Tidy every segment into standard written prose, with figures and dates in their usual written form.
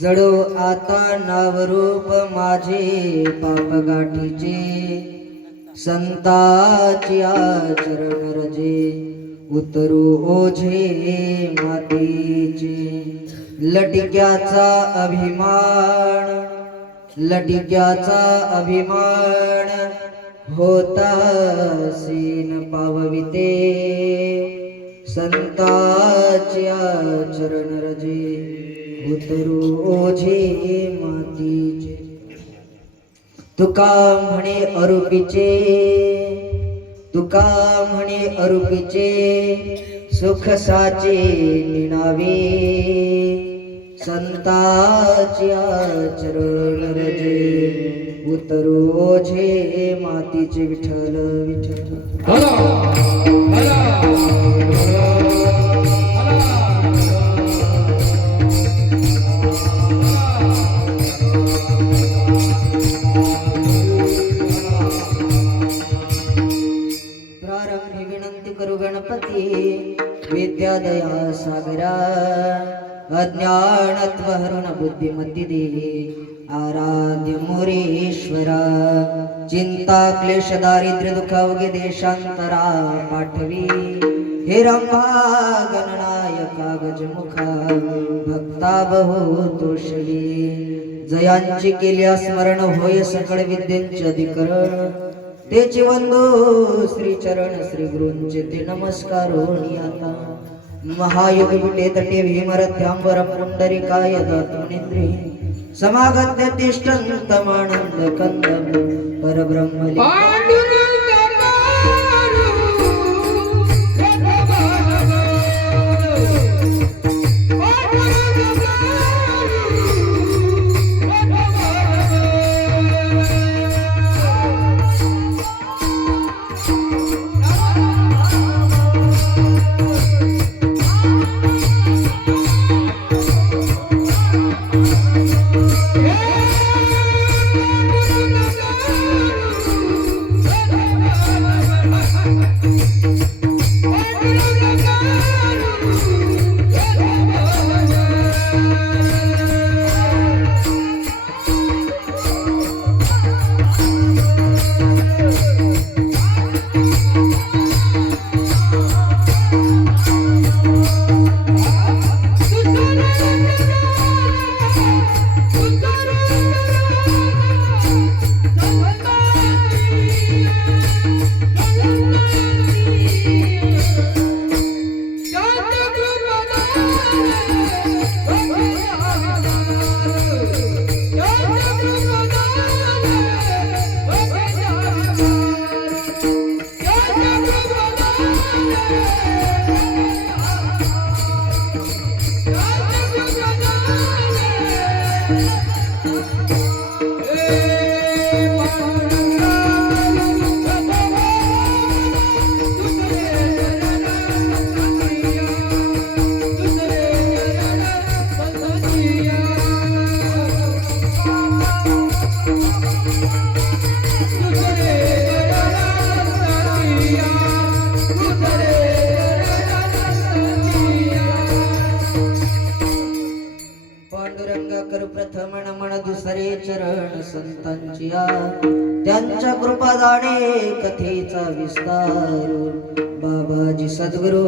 जडो आता नावरूप माझे पाप गाठीचे, संताची आचरण रजे उतरू ओझे मातीचे. लटिक्याचा अभिमान, लटिक्याचा अभिमान होता सीन पावविते, संताची आचरण रजे उतरू ओझे मातीचे. तुका म्हणे अरूपीचे, तुका म्हणे अरूपीचे सुख साचे निनावे, संताची आचरण रजे उतरू ओझे मातीचे. विठ्ठल विठ्ठल. दया सागरा अज्ञानत्वहरण बुद्धिमती दे आराध्य मोरेश्वरा चिंता क्लेश दारिद्र्य दुःख अवघे देशांतरा पाठवी हे रंभा गणनायका गजमुखा भक्ता बहु तोषवी जयांची केल्या स्मरण होय सकळ विद्येंचे अधिकरण तेचे वंदो श्री चरण श्री गुरूंचे ते नमस्कार आता महायुग विटे तटे भीमरथ्यांबर पुंडरिकाय दातुनिंद्रे समागत्य तिष्ठन्तमानंद कंद परब्रह्म चरण संतांची त्यांच्या कृपा जाणे कथेचा विस्तार बाबाजी सद्गुरु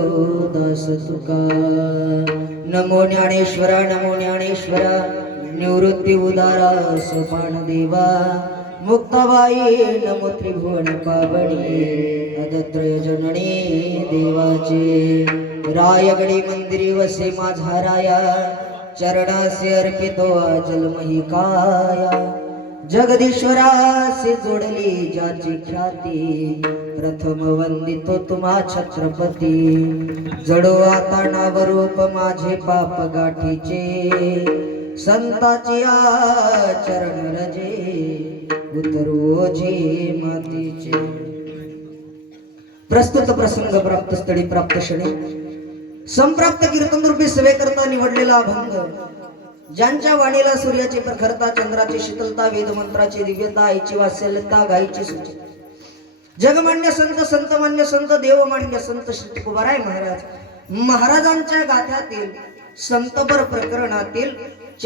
दास तुका नमो ज्ञानेश्वरा निवृत्ती उदारा सोपान देवा मुक्ताबाई नमो त्रिभुवन पावनी अदत्रय जननी देवाचे रायगडी मंदिरी वसे माझा राया चरणासे अर्पितो जलमही काया जगदीश्वरासे जोडली ज्याची ख्याती प्रथम वंदितो तुम्हा छत्रपती जडो आता नावरूप माझे पाप गाठीचे संताची चरण रजे उतरोजे मातीचे प्रस्तुत प्रसंग प्राप्त स्थळी प्राप्त क्षणी संप्राप्त कीर्तन रूपी सेवे करता निवडलेला अभंग ज्यांच्या वाणीला सूर्याची प्रखरता चंद्राची शीतलता वेद मंत्राची दिव्यता आईची वात्सल्यता गायीची सूची जगमान्य संत संतमान्य संत देवमान्य संत श्री तुकोबाराय महाराज महाराजांच्या गाथ्यातील संतपर प्रकरणातील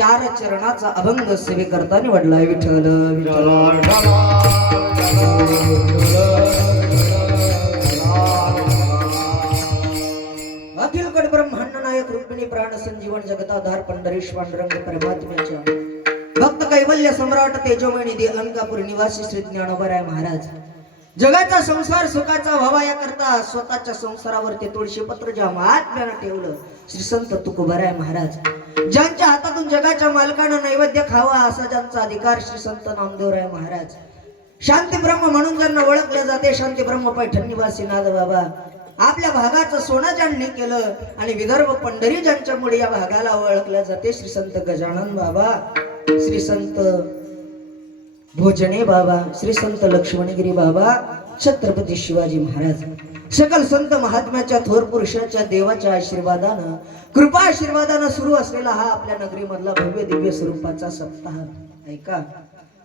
4 चरणाचा अभंग सेवे करता निवडला विठ्ठल अखिल कड ब्रह्मांड नायक रुक्मिणी प्राण संजीवन जगताधार पंढरीश पांडुरंग परमात्म्याच्या भक्त कैवल्य सम्राट तेजोमय निधी अलंकापूर निवासी श्री ज्ञानोबाराय महाराज जगाचा संसार सुखाचा व्हावा या करता स्वतःच्या संसारावरती तुळशी पत्र ज्या महात्म्यानं ठेवलं श्री संत तुकोबाराय महाराज ज्यांच्या हातातून जगाच्या मालकानं नैवेद्य खावा असा ज्यांचा अधिकार श्री संत नामदेवराय महाराज शांती ब्रह्म म्हणून ज्यांना ओळखले जाते शांती ब्रह्म पैठण निवासी नाद बाबा आपल्या भागाचं सोनं ज्यांनी केलं आणि विदर्भ पंढरी ज्यांच्यामुळे या भागाला ओळखल्या जाते श्री संत गजानन बाबा श्री संत भोजने बाबा श्री संत लक्ष्मणगिरी बाबा छत्रपती शिवाजी महाराज सकल संत महात्म्याच्या थोर पुरुषाच्या देवाच्या आशीर्वादानं कृपा आशीर्वादानं सुरू असलेला हा आपल्या नगरीमधला भव्य दिव्य स्वरूपाचा सप्ताह ऐका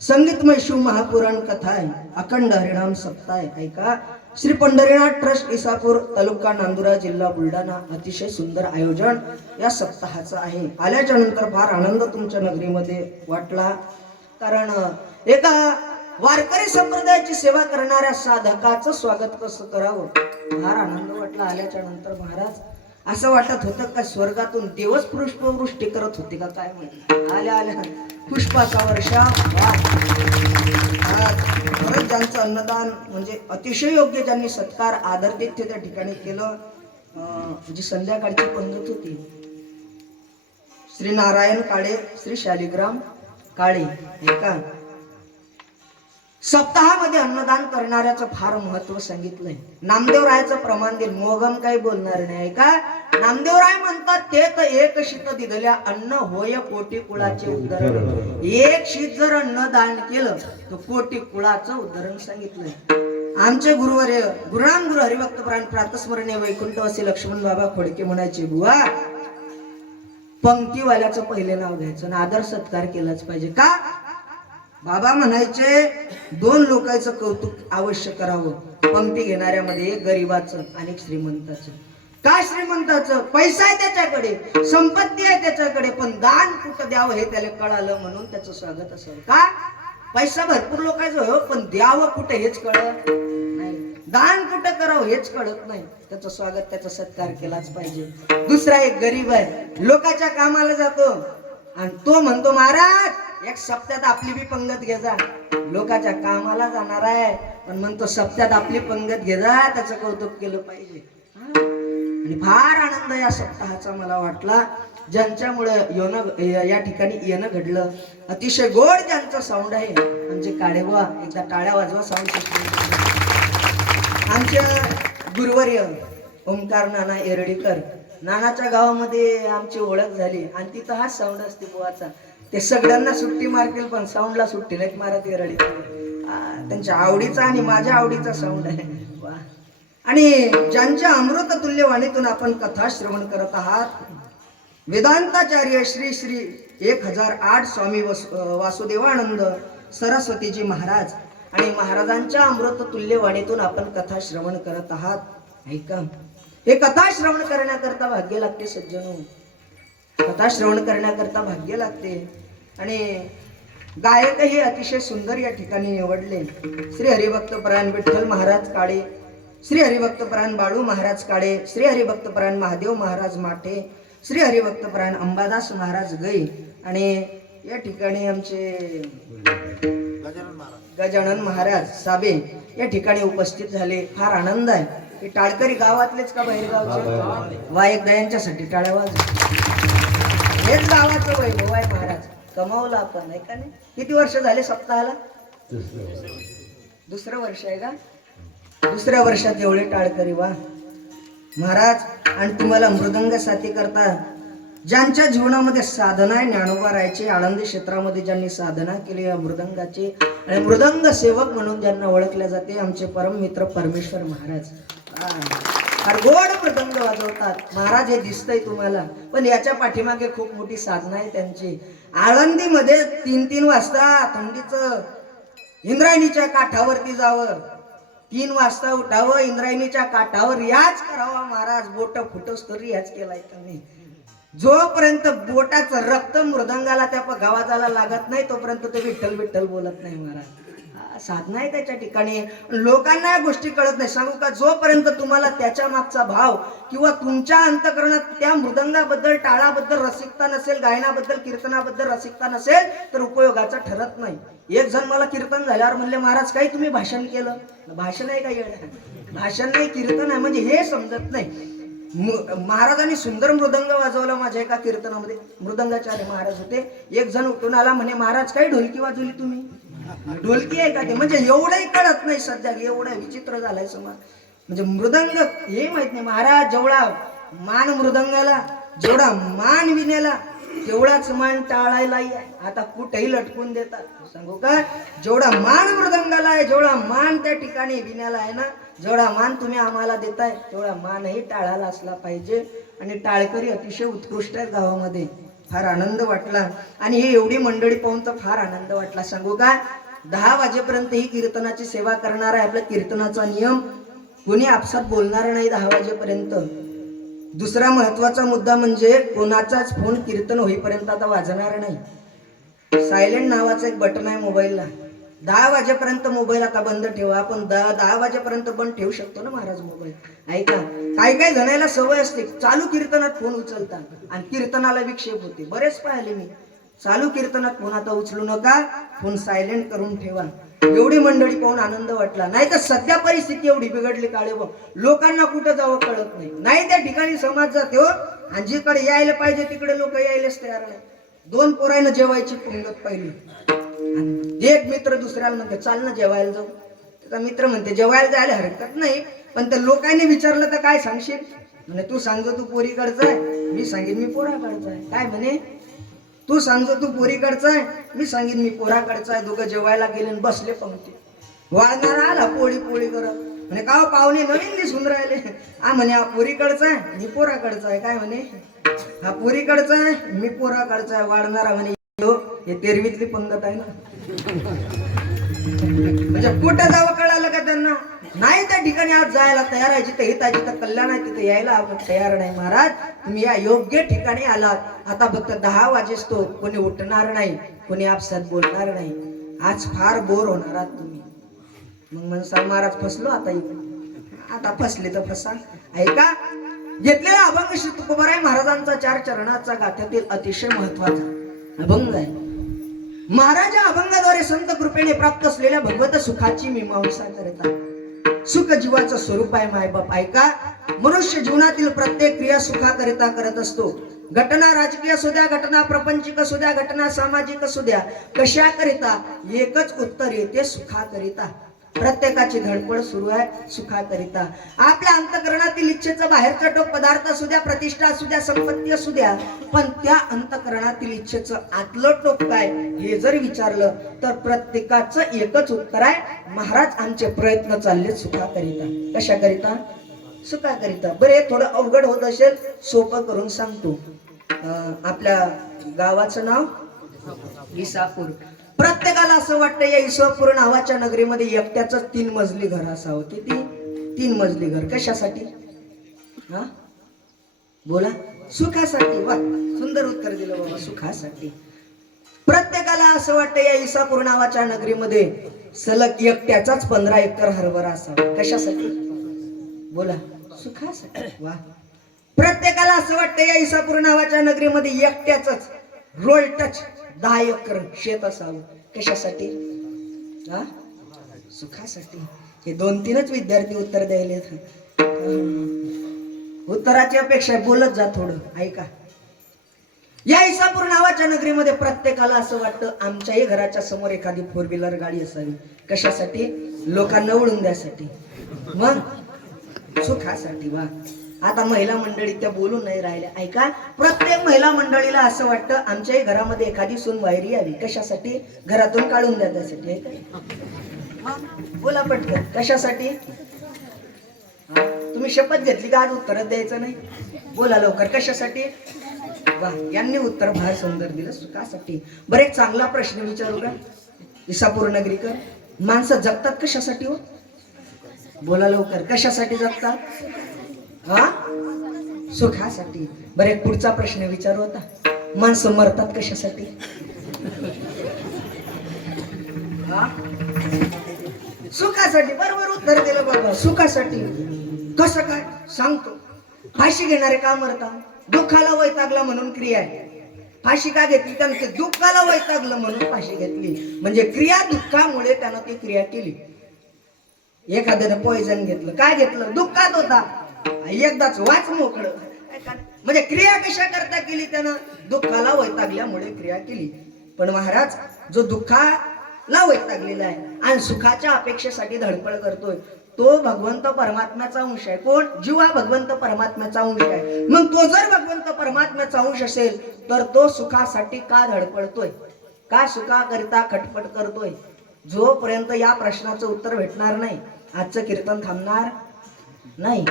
संगीतमय शिव महापुराण कथा आहे, अखंड हरिनाम सप्ताह आहे. ऐका, श्री पंढरीनाथ ट्रस्ट इसापूर, तालुका नांदुरा, जिल्हा बुलढाणा. अतिशय सुंदर आयोजन या सप्ताहाचं आहे. आल्याच्या नंतर फार आनंद तुमच्या नगरीमध्ये वाटला, कारण एका वारकरी संप्रदायाची सेवा करणाऱ्या साधकाचं स्वागत कसं करावं फार आनंद वाटला. आल्याच्या नंतर महाराज असं वाटत होतं का स्वर्गातून देवच पुष्पवृष्टी करत होते का काय माहिती. आल्या आल्या पुष्पाचा वर्षा. खरंच ज्यांचं अन्नदान म्हणजे अतिशय योग्य, ज्यांनी सत्कार आदरातिथ्य त्या ठिकाणी केलं. जी संध्याकाळची पंगत होती, श्री नारायण काळे, श्री शालिग्राम काळे. एका सप्ताहामध्ये अन्नदान करणाऱ्याचं फार महत्व सांगितलंय. नामदेवरायाचं प्रमाण देईल, मोगम काही बोलणार नाही. का नामदेवराय म्हणतात, ते तर एक शीत दिलेल्या अन्न होय कोटी कुळाचे उद्धरण. एक शीत जर अन्न दान केलं तर कोटी कुळाचं उद्धरण सांगितलंय. आमचे गुरुवर्य गुरुराम गुरु हरिभक्त प्राण प्रातस्मरणीय वैकुंठवासी लक्ष्मण बाबा खोडके म्हणायचे, बुवा पंक्तीवाल्याचं पहिले नाव घ्यायचं आणि आदर सत्कार केलाच पाहिजे. का बाबा म्हणायचे, दोन लोकांचं कौतुक अवश्य करावं, पंक्ती घेणाऱ्यामध्ये एक गरीबाचं आणि श्रीमंताचं. काय श्रीमंताचं? पैसा आहे त्याच्याकडे, संपत्ती आहे त्याच्याकडे, पण दान कुठं द्यावं हे त्याला कळालं म्हणून त्याचं स्वागत असावं. का पैसा भरपूर लोकांचं हो, पण द्यावं कुठे हेच कळत नाही, दान कुठं करावं हेच कळत नाही. त्याचं स्वागत, त्याचा सत्कार केलाच पाहिजे. दुसरा एक गरीब आहे, लोकांच्या कामाला जातो आणि तो म्हणतो, महाराज एक सप्त्यात आपली बी पंगत घे जा. लोकांच्या कामाला जाणार आहे पण म्हणतो सप्त्यात आपली पंगत घे जा, त्याचं कौतुक केलं पाहिजे. आणि फार आनंद या सप्ताहाचा मला वाटला, ज्यांच्यामुळे या ठिकाणी येणं घडलं. अतिशय गोड ज्यांचा साऊंड आहे म्हणजे काळेबुवा, एकदा टाळ्या वाजवा साऊंड सिस्टम. आमच्या गुरुवर्य ओंकार नाना एरडीकर, नानाच्या गावामध्ये आमची ओळख झाली आणि तिथं हा साऊंड असते बुवाचा. ते सगळ्यांना सुट्टी मारतील पण साऊंडला सुट्टी नाही मारत एरडी. त्यांच्या आवडीचा आणि माझ्या आवडीचा साऊंड आहे. आणि ज्यांच्या अमृत तुल्य वाणीतून आपण कथा श्रवण करत आहात, वेदांताचार्य श्री श्री 1008 स्वामी वासुदेवानंद सरस्वतीजी महाराज आणि महाराजांच्या अमृत तुल्य वाणीतून आपण कथा श्रवण करत आहात. ऐका, हे कथा श्रवण करण्याकरता भाग्य लागते सज्जनो, कथा श्रवण करण्याकरता भाग्य लागते. आणि गायकही अतिशय सुंदर या ठिकाणी निवडले. श्री हरिभक्तपरायण विठ्ठल महाराज काळे, श्री हरिभक्तपरायण बाळू महाराज काळे, श्री हरिभक्तपरायण महादेव महाराज माठे, श्री हरिभक्तपरायण अंबादास महाराज गै आणि या ठिकाणी आमचे गजानन महाराज साबे या ठिकाणी उपस्थित झाले. फार आनंद आहे. हे टाळकरी गावातलेच का बाहेर गावचे? वायक दयांच्यासाठी टाळ्या वाज. हेच गावाचं वैभव आहे महाराज, कमावलं आपण आहे का नाही. किती वर्ष झाले सप्ताहाला? दुसरं वर्ष आहे का? दुसऱ्या वर्षात एवढे टाळकरी, वा महाराज. आणि तुम्हाला मृदंग साथी करता, ज्यांच्या जीवनामध्ये साधना आहे, ज्ञानोबा राहायचे आळंदी क्षेत्रामध्ये ज्यांनी साधना केली या मृदंगाची, आणि मृदंग सेवक म्हणून ज्यांना ओळखल्या जाते, आमचे परम मित्र परमेश्वर महाराज. फार गोड मृदंग वाजवतात महाराज, हे दिसतंय तुम्हाला, पण याच्या पाठीमागे खूप मोठी साधना आहे त्यांची. आळंदीमध्ये 3-3 वाजता थंडीचं इंद्रायणीच्या काठावरती जावं, 3 वाजता उठावं, इंद्रायणीच्या काठावर रियाज करावा महाराज. बोट फुटोस तर रियाज केलाय त्यांनी. जोपर्यंत बोटाचं रक्त मृदंगाला त्या गावाला लागत नाही तोपर्यंत ते विठ्ठल विठ्ठल बोलत नाही महाराज. साधना आहे त्याच्या ठिकाणी. लोकांना या गोष्टी कळत नाही. सांगू का, जोपर्यंत तुम्हाला त्याच्या मागचा भाव किंवा तुमच्या अंतःकरणात त्या मृदंगाबद्दल, टाळाबद्दल रसिकता नसेल, गायनाबद्दल, कीर्तनाबद्दल रसिकता नसेल तर उपयोगाचा ठरत नाही. एक जण मला कीर्तन झाल्यावर म्हणले, महाराज काही तुम्ही भाषण केलं? भाषण आहे का येणं? भाषण नाही, कीर्तन आहे. म्हणजे हे समजत नाही. महाराजांनी सुंदर मृदंग वाजवला माझ्या एका कीर्तनामध्ये. मृदंगाचार्य महाराज होते. एक जण उठून आला, म्हणे महाराज काही ढोलकी वाजवली तुम्ही? ढोलकी आहे का ते? म्हणजे एवढंही कळत नाही सध्या, एवढं विचित्र झालाय समाज. म्हणजे मृदंग हे माहित नाही महाराज. जेवढा मान मृदंगाला, जेवढा मान विण्याला, तेवढाच मान टाळायला आहे. आता कुठेही लटकून देतात. सांगू का, जेवढा मान मृदंगाला आहे, जेवढा मान त्या ठिकाणी विण्याला आहे ना, जेवढा मान तुम्ही आम्हाला देताय तेवढा मानही टाळायला असला पाहिजे. आणि टाळकरी अतिशय उत्कृष्ट आहेत गावामध्ये. फार आनंद वाटला आणि ही एवढी मंडळी पाहून तर फार आनंद वाटला. सांगू का, 10 वाजेपर्यंत ही कीर्तनाची सेवा करणार आहे. आपल्या कीर्तनाचा नियम, कोणी आपसात बोलणार नाही 10 वाजेपर्यंत. दुसरा महत्वाचा मुद्दा म्हणजे कोणाचाच फोन कीर्तन होईपर्यंत आता वाजणार नाही. सायलेंट नावाचं एक बटन आहे मोबाईलला. 10 वाजेपर्यंत मोबाईल आता बंद ठेवा. आपण 10 वाजेपर्यंत बंद ठेवू शकतो ना महाराज मोबाईल. ऐका, काही काही जणांना सवय असते चालू कीर्तनात फोन उचलतात आणि कीर्तनाला विक्षेप होते. बरेच पाहिले मी. चालू कीर्तनात फोन आता उचलू नका, फोन सायलेंट करून ठेवा. एवढी मंडळी पाहून आनंद वाटला. नाही तर सध्या परिस्थिती एवढी बिघडली काळे बघ, लोकांना कुठं जावं कळत नाही. नाही त्या ठिकाणी समाज जाते हो, आणि जिकडे यायला पाहिजे तिकडे लोक यायलाच तयार नाही. 2 पोरांना जेवायची पंगत पाहिली. एक मित्र दुसऱ्याला म्हणते चाल ना जेवायला जाऊ. त्याचा मित्र म्हणते जेवायला जायला हरकत नाही, पण त्या लोकांनी विचारलं तर काय सांगशील? म्हणे तू सांगतो तू पोरीकडचा आहे, मी सांगेन मी पोराकडचा आहे. काय म्हणे? तू सांगतो तू पोरीकडचा आहे, मी सांगेन मी पोराकडचा आहे. दोघं जेवायला गेले आणि बसले पंक्ती. वाढणारा आला पोळी पोळी करत. म्हणे का पाहुणे नवीन दिसून राहिले? हा म्हणे हा पोरीकडचा आहे, मी पोराकडचा आहे. काय म्हणे? हा पोरीकडचा आहे, मी पोराकडचा आहे. वाढणारा म्हणे हे तेरवीतली पंगत आहे ना. म्हणजे कुठं जावं कळालं का त्यांना? नाही त्या ठिकाणी आज जायला तयार आहे. जिथे हित आहे, जिथं कल्याण आहे, तिथे यायला आपण तयार नाही. महाराज तुम्ही या योग्य ठिकाणी आलात. आता फक्त 10 वाजेस्तो कोणी उठणार नाही, कोणी आपसात बोलणार नाही. आज फार बोर होणार आहात तुम्ही. मग म्हणसा महाराज फसलो आता इकडे. आता फसले तर फसा. ऐका, घेतलेला अभंग श्री तुकोबाराय महाराजांचा 4 चरणाचा गाथ्यातील अतिशय महत्वाचा अभंग आहे. महाराज अभंगाद्वारे संत कृपेने प्राप्त असलेल्या भगवत सुखाची मीमांसा करतात. सुख जीवाचं स्वरूप आहे मायबाप. ऐका, मनुष्य जीवनातील प्रत्येक क्रिया सुखाकरिता करत असतो. घटना राजकीय असू द्या, घटना प्रपंचिक असू द्या, घटना सामाजिक असू द्या, कशाकरिता? एकच उत्तर येते, सुखाकरिता. प्रत्येकाची धडपड सुरू आहे सुखाकरिता. आपल्या अंतःकरणातील इच्छेचं बाहेरचं टोक पदार्थ असू द्या, प्रतिष्ठा असू द्या, संपत्ती असू द्या, पण त्या अंतःकरणातील इच्छेचं आतलं टोक काय हे जर विचारलं तर प्रत्येकाचं एकच उत्तर आहे, महाराज आमचे प्रयत्न चालले सुखाकरिता. कशाकरिता? सुखाकरिता. बरे थोडं अवघड होत असेल, सोपं करून सांगतो. आपल्या गावाचं नाव इसापूर. प्रत्येकाला असं वाटतं या इसापूर नावाच्या नगरीमध्ये एकट्याच 3 मजली घर असावं. किती? 3 मजली घर. कशासाठी? हा बोला. सुखासाठी. वा, सुंदर उत्तर दिलं बाबा, सुखासाठी. प्रत्येकाला असं वाटतं या इसापूर नावाच्या नगरीमध्ये सलग एकट्याचाच 15 एकर हरभरा असावा. कशासाठी? बोला. सुखासाठी. वा. प्रत्येकाला असं वाटतं या इसापूर नावाच्या नगरीमध्ये एकट्याच रोल टच 10 एकर शेत असावं. कशासाठी? हा, सुखासाठी. हे 2-3च विद्यार्थी उत्तर द्यायले. उत्तराची अपेक्षा बोलत जा थोडं. ऐका, या इसापूर नावाच्या नगरीमध्ये प्रत्येकाला असं वाटतं आमच्याही घराच्या समोर एखादी 4 व्हीलर गाडी असावी. कशासाठी? लोकांना उडून द्यासाठी. मग सुखासाठी. वा. आता महिला मंडळी त्या बोलून नाही राहिल्या. ऐका, प्रत्येक महिला मंडळीला असं वाटतं आमच्याही घरामध्ये एखादी सून बाहेर यावी. कशासाठी? घरातून काढून द्यायसाठी. बोला पटकन. कशासाठी? तुम्ही शपथ घेतली का आज उत्तर द्यायचं नाही? बोला लवकर. कशासाठी? वा, यांनी उत्तर फार सुंदर दिलं. सुखासाठी. बरं, एक चांगला प्रश्न विचारू का इसापूर नगरीकर? माणसं जगतात कशासाठी हो? बोला लवकर. कशासाठी जगतात? हा, सुखासाठी. बरं, एक पुढचा प्रश्न विचारू होता. माणसं मरतात कशासाठी? हा, सुखासाठी. बरोबर उत्तर दिलं बाबा, सुखासाठी. कसं काय? सांगतो. फाशी घेणारे का मरतात? दुःखाला वैतागला म्हणून क्रिया आहे. फाशी का घेतली? कारण ते दुःखाला वैतागलं म्हणून फाशी घेतली. म्हणजे क्रिया दुःखामुळे त्यानं ती क्रिया केली. एखाद्यानं पॉइझन घेतलं. काय घेतलं? दुःखात होता, एकदाच वाच मोकळं. म्हणजे क्रिया कशा करता केली? त्यानं दुःखाला वैतागल्यामुळे क्रिया केली. पण महाराज जो दुःखाला वैतागलेला आहे आणि सुखाच्या अपेक्षेसाठी धडपड करतोय तो भगवंत परमात्म्याचा अंश आहे. कोण? जीव हा भगवंत परमात्म्याचा अंश आहे. मग तो जर भगवंत परमात्म्याचा अंश असेल तर तो सुखासाठी का धडपडतोय? का सुखाकरिता खटपट करतोय? जोपर्यंत या प्रश्नाचं उत्तर भेटणार नाही आजचं कीर्तन थांबणार नाही.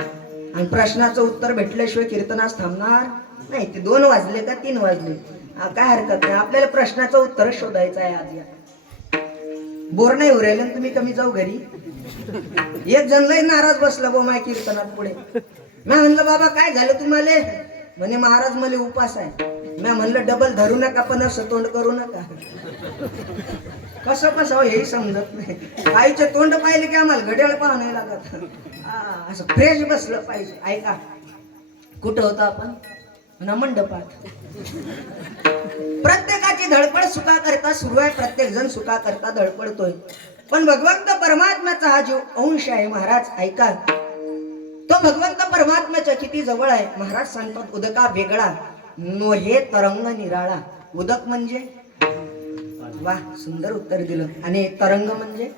आणि प्रश्नाचं उत्तर भेटल्याशिवाय कीर्तनास थांबणार नाही. ते 2 वाजले का 3 वाजले काय हरकत नाही. आपल्याला प्रश्नाचं उत्तर शोधायचं आहे आज. या बोर नाही उरायला तुम्ही कमी जाऊ घरी. एक जण लय नाराज बसला बो माय कीर्तनात पुढे. मी म्हणलं बाबा काय झालं तुम्हाला? म्हणे महाराज मला उपास आहे. मी म्हणलं डबल धरू नका पण असं तोंड करू नका. कसं कसं हेही समजत नाही. आईचे तोंड पाहिले की आम्हाला घड्याळ पाहावं नाही लागत. असं फ्रेश बसलं पाहिजे. ऐका कुठं होतं आपण? ना मंडपात. प्रत्येकाची धडपड सुखा करता सुरू आहे. प्रत्येक जण सुखा करता धडपडतोय. पण भगवंत परमात्म्याचा हा जो अंश आहे महाराज ऐका, तो भगवंत परमात्म्याच्या किती जवळ आहे. महाराज सांगतात उदका वेगळा नोहे तरंग निराळा. उदक म्हणजे वा सुंदर उत्तर दिलं. आणि तरंग म्हणजे?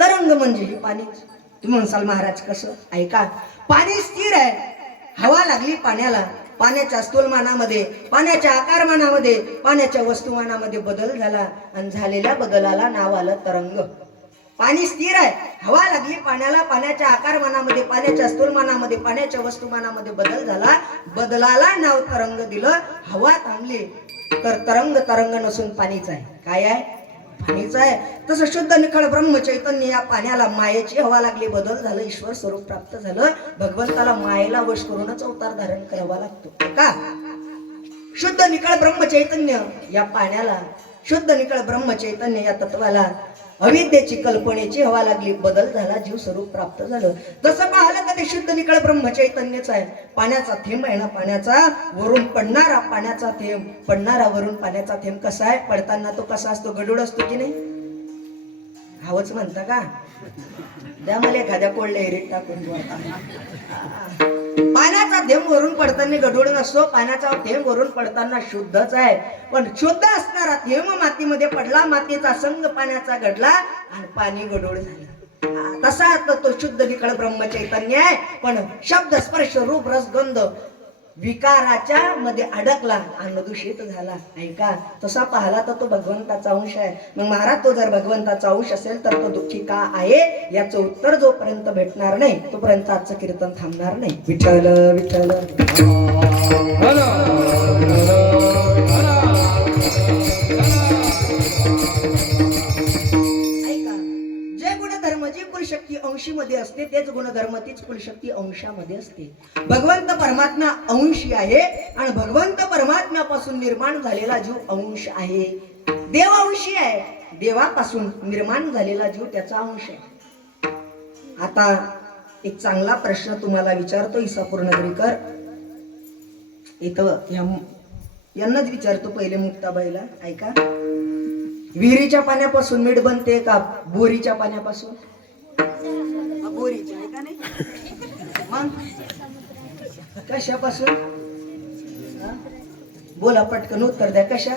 तरंग म्हणजे हे पाणी. तुम्ही म्हणसाल महाराज कसं? ऐका पाणी स्थिर आहे. हवा लागली पाण्याला, पाण्याच्या स्थूलमानामध्ये, पाण्याच्या आकारमानामध्ये, पाण्याच्या वस्तुमानामध्ये बदल झाला आणि झालेल्या बदलाला नाव आलं तरंग. पाणी स्थिर आहे, हवा लागली पाण्याला, पाण्याच्या आकारमानामध्ये, पाण्याच्या स्थूलमानामध्ये, पाण्याच्या वस्तुमानामध्ये बदल झाला, बदलाला नाव तरंग दिलं. हवा थांबली तर तरंग तरंग नसून पाणीच आहे. काय आहे? पाणीच आहे. तसं शुद्ध निखळ ब्रह्म चैतन्य या पाण्याला मायेची हवा लागली, बदल झालं, ईश्वर स्वरूप प्राप्त झालं. भगवंताला मायेला वश करूनच अवतार धारण करावा लागतो का? शुद्ध निखळ ब्रह्म चैतन्य या पाण्याला, शुद्ध निखळ ब्रह्म चैतन्य या तत्वाला अविद्येची कल्पनेची हवा लागली, बदल झाला, जीव स्वरूप प्राप्त झालं. जसं पाहिलं तर ते शुद्ध निखळ ब्रह्म चैतन्यच आहे. पाण्याचा थेंब आहे ना, पाण्याचा वरून पडणारा पाण्याचा थेंब, पडणारा वरून पाण्याचा थेंब कसा आहे? पडताना तो कसा असतो? गडूळ असतो की नाही? हवंच म्हणता का? द्या मला एखाद्या कोल्ड एरीत टाकून. पाण्याचा थेंब वरून पडताना गडूळ नसतो. पाण्याचा थेंब वरून पडताना शुद्धच आहे. पण शुद्ध असणारा थेंब मातीमध्ये पडला, मातीचा संग पाण्याचा घडला आणि पाणी गडूळ झालं. तसा तो शुद्ध निखळ ब्रह्म चैतन्य आहे. पण शब्द स्पर्श रूप रस गंध विकाराच्या मध्ये अडकला आणि दूषित झाला. ऐका तसा पाहला तर तो भगवंताचा अंश आहे. मग महाराज तो जर भगवंताचा अंश असेल तर तो दुःखी का आहे याचं उत्तर जोपर्यंत भेटणार नाही तोपर्यंत आजचं कीर्तन थांबणार नाही. विठ्ठल विठ्ठल. जी कुलशक्ती अंशीमध्ये असते तेच गुणधर्म तीच कुलशक्ती अंशामध्ये असते. भगवंत परमात्मा अंशी आहे आणि भगवंत परमात्म्यापासून निर्माण झालेला जीव अंश आहे. देव अंशी आहे, देवापासून निर्माण झालेला जीव त्याचा अंश आहे. आता एक चांगला प्रश्न तुम्हाला विचारतो इसापूर नगरीकर. इथं यांनाच विचारतो पहिले मुक्ताबाईला. ऐका विहिरीच्या पाण्यापासून मीठ बनते का बोरीच्या पाण्यापासून? बोरीच्या आहे का नाही? मग कशापासून? बोला पटकन उत्तर द्या. कशा?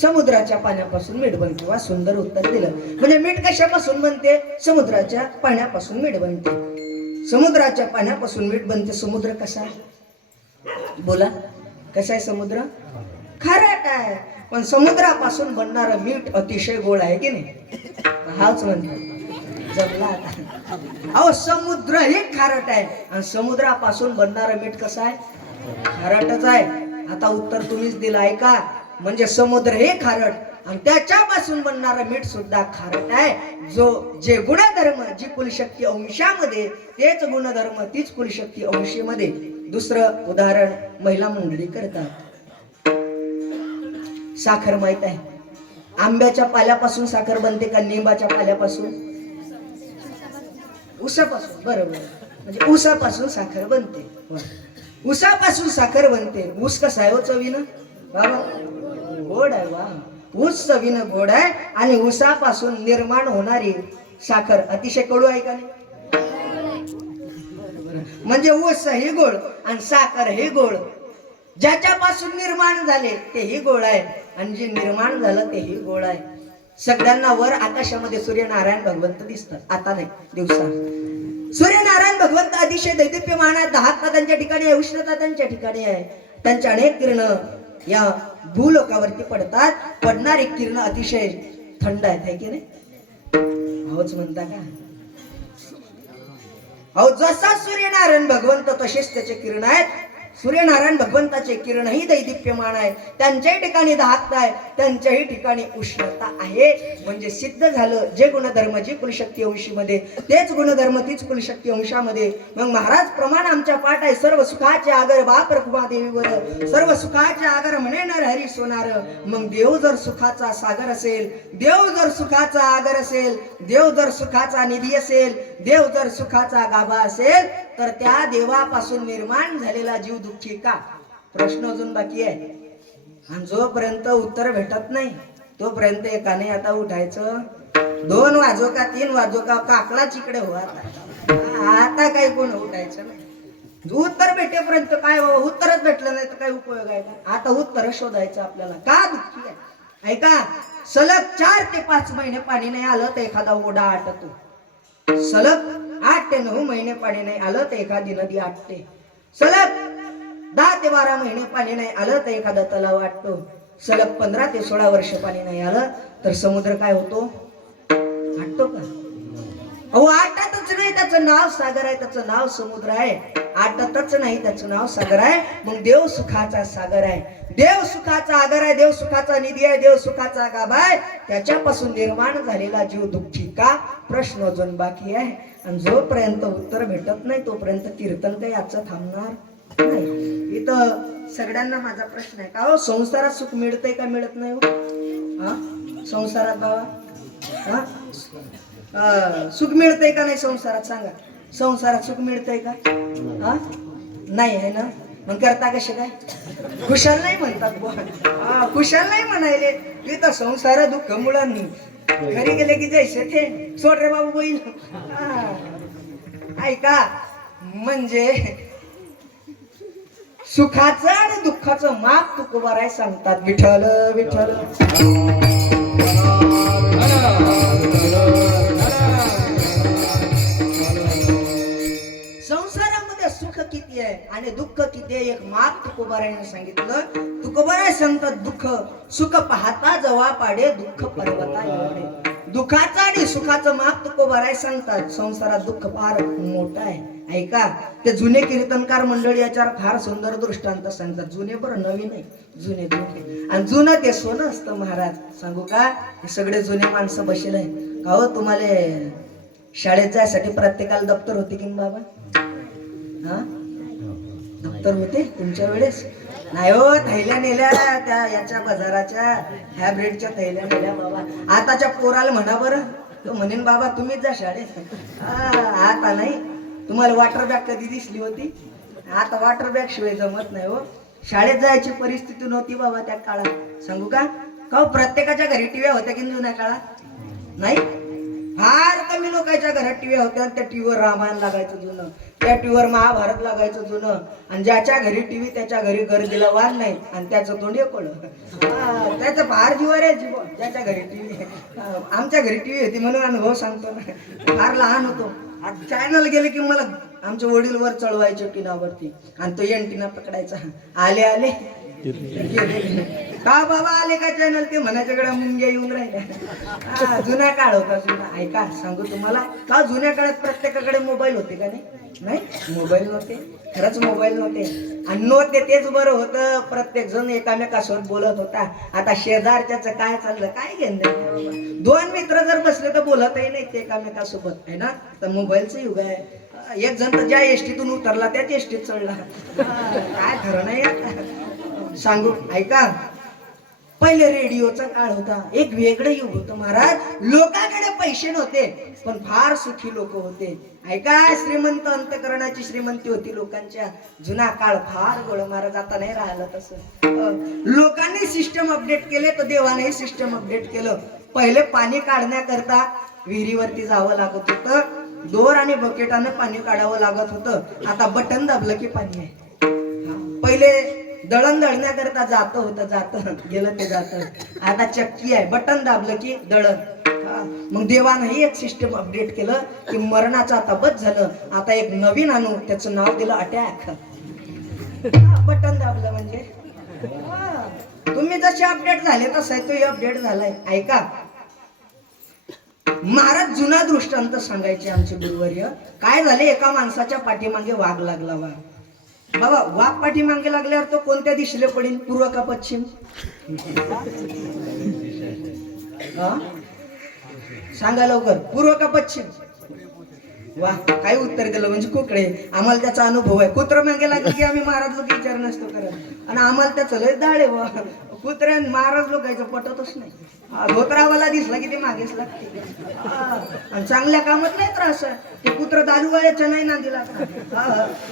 समुद्राच्या पाण्यापासून मीठ बनते. वा सुंदर उत्तर दिलं. म्हणजे मीठ कशापासून बनते? समुद्राच्या पाण्यापासून मीठ बनते. समुद्राच्या पाण्यापासून मीठ बनते. समुद्र कसा? बोला कसा आहे समुद्र? खारट आहे. पण समुद्रापासून बनणारं मीठ अतिशय गोड आहे की नाही? हाच म्हणतो जमला. अहो समुद्र हे खारट आहे आणि समुद्रापासून बनणारं मीठ कसं आहे? खारटच आहे. आता उत्तर तुम्हीच दिलं. ऐका म्हणजे समुद्र हे खारट आणि त्याच्यापासून बनणारं मीठ सुद्धा खारट आहे. जे गुणधर्म जी कुलशक्ती अंशामध्ये तेच गुणधर्म तीच कुलशक्ती अंशीमध्ये. दुसरं उदाहरण महिला मंडळी करतात. साखर माहित आहे? आंब्याच्या पाल्यापासून साखर बनते का लिंबाच्या पाल्यापासून? ऊसापासून. बरोबर. म्हणजे ऊसापासून साखर बनते. ऊसापासून साखर बनते. ऊस कसा आहे चवीनं? बाबा गोड आहे. वा ऊस चवीनं गोड आहे आणि ऊसापासून निर्माण होणारी साखर अतिशय कडू आहे का नाही? म्हणजे ऊस ही गोड आणि साखर ही गोड. ज्याच्यापासून निर्माण झाले तेही गोड आहे आणि जे निर्माण झालं तेही गोड आहे. सगळ्यांना वर आकाशामध्ये सूर्यनारायण भगवंत दिसतात. आता नाही दिवसा. सूर्यनारायण भगवंत अतिशय दैदिप्यमान आहे. दहाता त्यांच्या ठिकाणी आहे, उष्णता त्यांच्या ठिकाणी आहे. त्यांच्या अनेक किरण या भूलोकावरती पडतात. पडणारी किरण अतिशय थंड आहेत है की नाही? होच म्हणता का? अहो जसा सूर्यनारायण भगवंत तसेच त्याचे किरण आहेत. सूर्यनारायण भगवंताचे किरणही दैदिप्यमान आहे, त्यांच्याही ठिकाणी दाहकता आहे, त्यांच्याही ठिकाणी उष्णता आहे. म्हणजे सिद्ध झालं जे गुणधर्म जी कुलशक्ती अंशीमध्ये तेच गुणधर्म तीच कुलशक्ती अंशामध्ये. मग महाराज प्रमाण आमच्या पाठ आहे, सर्व सुखाचे आगर बाप रखुमादेवीवर, सर्व सुखाचे आगर म्हणे नर हरी सोनार. मग देव जर सुखाचा सागर असेल, देव जर सुखाचा आगर असेल, देव जर सुखाचा निधी असेल, देव जर सुखाचा गाभा असेल, तर त्या देवापासून निर्माण झालेला जीव दुःखी का? प्रश्न अजून बाकी आहे. आणि जोपर्यंत उत्तर भेटत नाही तोपर्यंत एकाने आता उठायचं, 2 वाजो का 3 वाजो का काकडा चिकडे हो. आता काही कोण उठायचं नाही. उत्तर भेटेपर्यंत काय बाबा, उत्तरच भेटलं नाही तर काय उपयोग आहे का? आता उत्तर शोधायचं आपल्याला. का दुःखी आहे? ऐका, सलग 4 ते 5 महिने पाणी नाही आलं तर एखादा ओढा आटतो. सलग 8 ते 9 महिने पाणी नाही आलं तर एखादी नदी आटते. सलग 10 ते 12 महिने पाणी नाही आलं तर एखादा तलाव आटतो. सलग 15 ते 16 वर्ष पाणी नाही आलं तर समुद्र काय होतो? आटतो का? अहो आटतच नाही, त्याचं नाव सागर आहे, त्याचं नाव समुद्र आहे. आटतच नाही, त्याचं नाव सागर आहे. मग देव सुखाचा सागर आहे, देव सुखाचा आगर आहे, देव सुखाचा निधी आहे, देव सुखाचा गाभा आहे. त्याच्यापासून निर्माण झालेला जीव दुःखी का? प्रश्न अजून बाकी आहे. आणि जोपर्यंत उत्तर भेटत नाही तोपर्यंत कीर्तन काही आजचं थांबणार नाही. इथं सगळ्यांना माझा प्रश्न आहे, का हो संसारात सुख मिळतंय का मिळत नाही? हा, संसारात बाबा सुख मिळतंय का नाही संसारात? सांगा, संसारात सुख मिळतंय का? हा, नाही आहे ना. मग करता कसे काय? खुशाल नाही म्हणतात बुवा. खुशाल नाही म्हणायले. तिथं संसार दुःख मुलांनी घरी गेले की जैसे थे सोड रे बाबू बैल. ऐका, म्हणजे सुखाचं आणि दुःखाचं माप तुकोबाराय सांगतात. विठ्ठल विठ्ठल. संसारामध्ये सुख किती आहे आणि दुःख किती आहे एक माप तुकोबारायने सांगितलं. तुकोबाराय सांगतात, दुःख सुख पाहता जवा पाडे दुःख पर्वता एवढे. दुःखाचं आणि सुखाचं माप तुकोबाराय सांगतात. संसारात दुःख फार मोठं आहे. ऐका, ते जुने कीर्तनकार मंडळी याच्यावर फार सुंदर दृष्टांत सांगतात. जुने बरं, नवीन आहे. जुने जुने. आणि जुनं ते सोनं असतं महाराज. सांगू का, हे सगळे जुने माणसं बसेल आहे का हो. तुम्हाला शाळेत जायसाठी प्रत्येकाला दप्तर होते की बाबा? हा, दप्तर होते तुमच्या वेळेस? नाही हो, थैल्या नेल्या त्या याच्या बाजाराच्या हायब्रिडच्या थैल्या नेल्या बाबा. आताच्या पोराला म्हणा बरं, तो म्हणेन बाबा तुम्हीच जा शाळेत. आता नाही. तुम्हाला वॉटर बॅग कधी दिसली होती? आता वॉटर बॅग शिवाय जमत नाही हो. शाळेत जायची परिस्थिती नव्हती बाबा त्या काळात. सांगू का, प्रत्येकाच्या घरी टीव्या होत्या की जुन्या काळात? नाही. फार कमी लोकांच्या घरात टीव्या होत्या. त्या टीव्हीवर रामायण लागायचं जुनं, त्या टीव्हीवर महाभारत लागायचं जुनं. आणि ज्याच्या घरी टीव्ही त्याच्या घरी गर्दीला वाद नाही आणि त्याचं तोंड एकळ. त्याचं फार जीवर आहे जीव ज्याच्या घरी टीव्ही. आमच्या घरी टीव्ही होती म्हणून अनुभव सांगतो ना. फार लहान होतो. चॅनल गेले की मला आमचे वडील वर चढवायचे टिनावरती आणि तो एंटिना पकडायचा. आले आले का बाबा आले का चॅनल? ते म्हणायच्याकडे मुंग्या येऊन राहिल्या. जुना काळ होता जुना. ऐका, सांगू तुम्हाला का, जुन्या काळात प्रत्येकाकडे मोबाईल होते का नाही? नाही, मोबाईल नव्हते. खरंच मोबाईल नव्हते. आणि नव्हते तेच बरं होतं. प्रत्येक जण एकामेकासोबत बोलत होता. आता शेजारच्याच काय चाललं काय घेणं? 2 मित्र जर बसले तर बोलतही नाही ते एकामेकासोबत, आहे ना. तर मोबाईलचं युग आहे. एक जण तर ज्या एसटीतून उतरला त्याच एसटीत चढला. काय खरं नाही. सांगू, ऐका, पहिले रेडिओचा काळ होता. एक वेगळं युग होतं महाराज. लोकांकडे पैसे नव्हते पण फार सुखी लोक होते. ऐका, श्रीमंत अंतकरणाची श्रीमंती होती लोकांच्या. जुना काळ फार गोळ महाराज. आता नाही राहिलं तसं. लोकांनी सिस्टम अपडेट केले तर देवानेही सिस्टम अपडेट केलं. पहिले पाणी काढण्याकरता विहिरीवरती जावं लागत होतं. दोर आणि बकेटानं पाणी काढावं लागत होतं. आता बटन दाबलं की पाणी आहे. पहिले दळण दळण्याकरता जात होतं, गेलं ते जात. आता चक्की आहे, बटन दाबलं की दळण. मग देवानंही एक सिस्टम अपडेट केलं की मरणाचं आता बस झालं, आता एक नवीन आणू, त्याचं नाव दिलं अटॅक. बटन दाबलं म्हणजे तुम्ही जसे अपडेट झाले तसं तो अपडेट झालाय. ऐका, महाराज जुना दृष्टांत सांगायचे आमचे गुरुवर्य. काय झाले, एका माणसाच्या पाठीमागे वाघ लागला. वाघ बाबा वाघ पाठी मागे लागल्यावर तो कोणत्या दिशेला पडेल, पूर्व का पश्चिम? हा? सांगा लवकर, पूर्व का पश्चिम? वा, काय उत्तर दिलं म्हणजे कोकडे. आम्हाला त्याचा अनुभव आहे. कुत्र मागे लागले की आम्ही महाराज लोक विचार नसतो करत, आणि आम्हाला त्याचं लय दाळे वा. कुत्र्या महाराज लोकांचं पटतच नाही. धोत्रावाला दिसला की ते मागेच लागते. आणि चांगल्या कामात नाही त्रास आहे. ते कुत्र दारूवाल्याच्या नाही नादी लागत,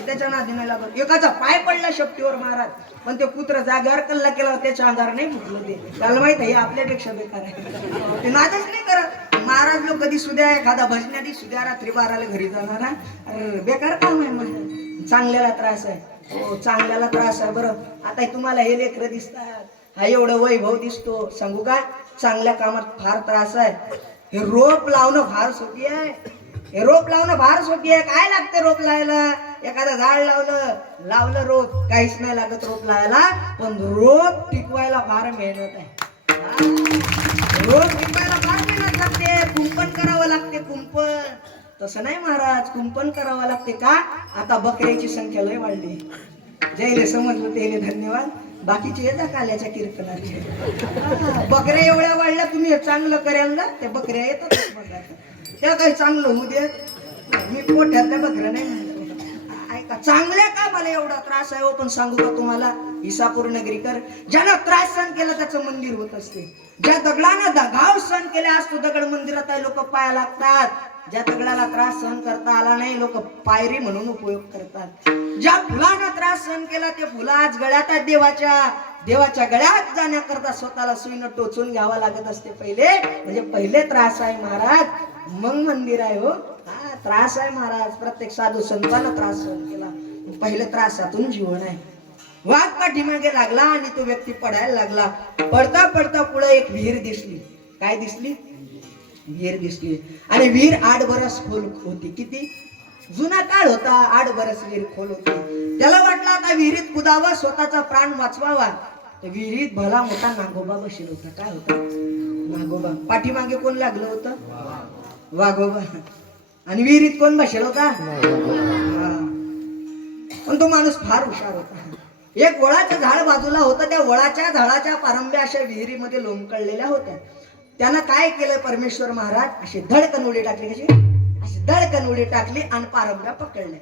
त्याच्या नादी नाही लागत. एकाचा पाय पडला शेपटीवर महाराज, पण ते कुत्र जाग्यावर कल्ला केला, त्याच्या अंगावर नाही फुटलं. ते त्याला माहित आहे आपल्यापेक्षा बेकार आहे, ते नादच नाही करत. महाराज लोक कधी सुद्या एखादा भजन्यादी सुद्या रात्री 12ला घरी जाणार, अरे बेकार काम आहे. मग चांगल्याला त्रास आहे. हो, चांगल्याला त्रास आहे. बरं, आता तुम्हाला हे लेकरं दिसतात, हा एवढं वैभव दिसतो, सांगू का? चांगल्या कामात फार त्रास आहे. हे रोप लावणं फार सोपी आहे. हे रोप लावणं फार सोपी आहे. काय लागतं रोप लावायला? एखादं झाड लावलं रोप, काहीच नाही लागत रोप लावायला. पण रोप टिकवायला फार मेहनत आहे. रोप टिकवायला फार मेहनत लागते. कुंपण करावं लागते, कुंपण. तसं नाही महाराज, कुंपण करावं लागते. का? आता बकऱ्याची संख्या लय वाढली. जयले समजलं त्याले धन्यवाद. बाकीचे येतात काल्याच्या कीर्तनात. बकऱ्या एवढ्या वाढल्या, तुम्ही चांगलं कराल ना, त्या बकऱ्या येतात बघा. त्या काही चांगलं होऊ देत. मी पोट्यातल्या बकऱ्या नाही म्हणतो. ऐका, चांगल्या का मला एवढा त्रास आहे हो? पण सांगू का तुम्हाला, इसापूर नगरीकर, ज्यानं त्रास सहन केला त्याचं मंदिर होत असते. ज्या दगडानं घाव सहन केले, आज तो दगड मंदिरात आहे, लोक पाया लागतात. ज्या दगडाला त्रास सहन करता आला नाही, लोक पायरी म्हणून उपयोग करतात. ज्या फुलानं त्रास सहन केला, ते फुलं आज गळ्यात आहेत देवाच्या गळ्यात जाण्याकरता स्वतःला सुईनं टोचून घ्यावा लागत असते पहिले. म्हणजे पहिले त्रास आहे महाराज, मग मंदिर आहे. हो, हा त्रास आहे महाराज. प्रत्येक साधू संतांना त्रास सहन केला, पहिले त्रासातून जीवन आहे. वाघ पाठीमागे लागला आणि तो व्यक्ती पडायला लागला. पडता पडता पुढे एक विहीर दिसली. काय दिसली? विहीर दिसली. आणि विहीर 8 बरस खोल होती. किती? जुना काळ होता, 8 बरस विहीर खोल होती. त्याला वाटलं आता विहिरीत कुदावं, स्वतःचा प्राण वाचवावा. तर विहिरीत भला मोठा नागोबा बसेल होता. काय होता? नागोबा. पाठीमागे कोण लागलं होतं? वाघोबा. आणि विहिरीत कोण बसेल होता? पण तो माणूस फार हुशार होता. एक वळाचं झाड बाजूला होतं. त्या वळाच्या झाडाच्या पारंब्या अशा विहिरीमध्ये लोंबकळलेल्या होत्या. त्यानं काय केलं परमेश्वर महाराज? अशी धडकन उडी टाकली. कशी? अशी धडकन उडी टाकली आणि पारंब्या पकडल्या.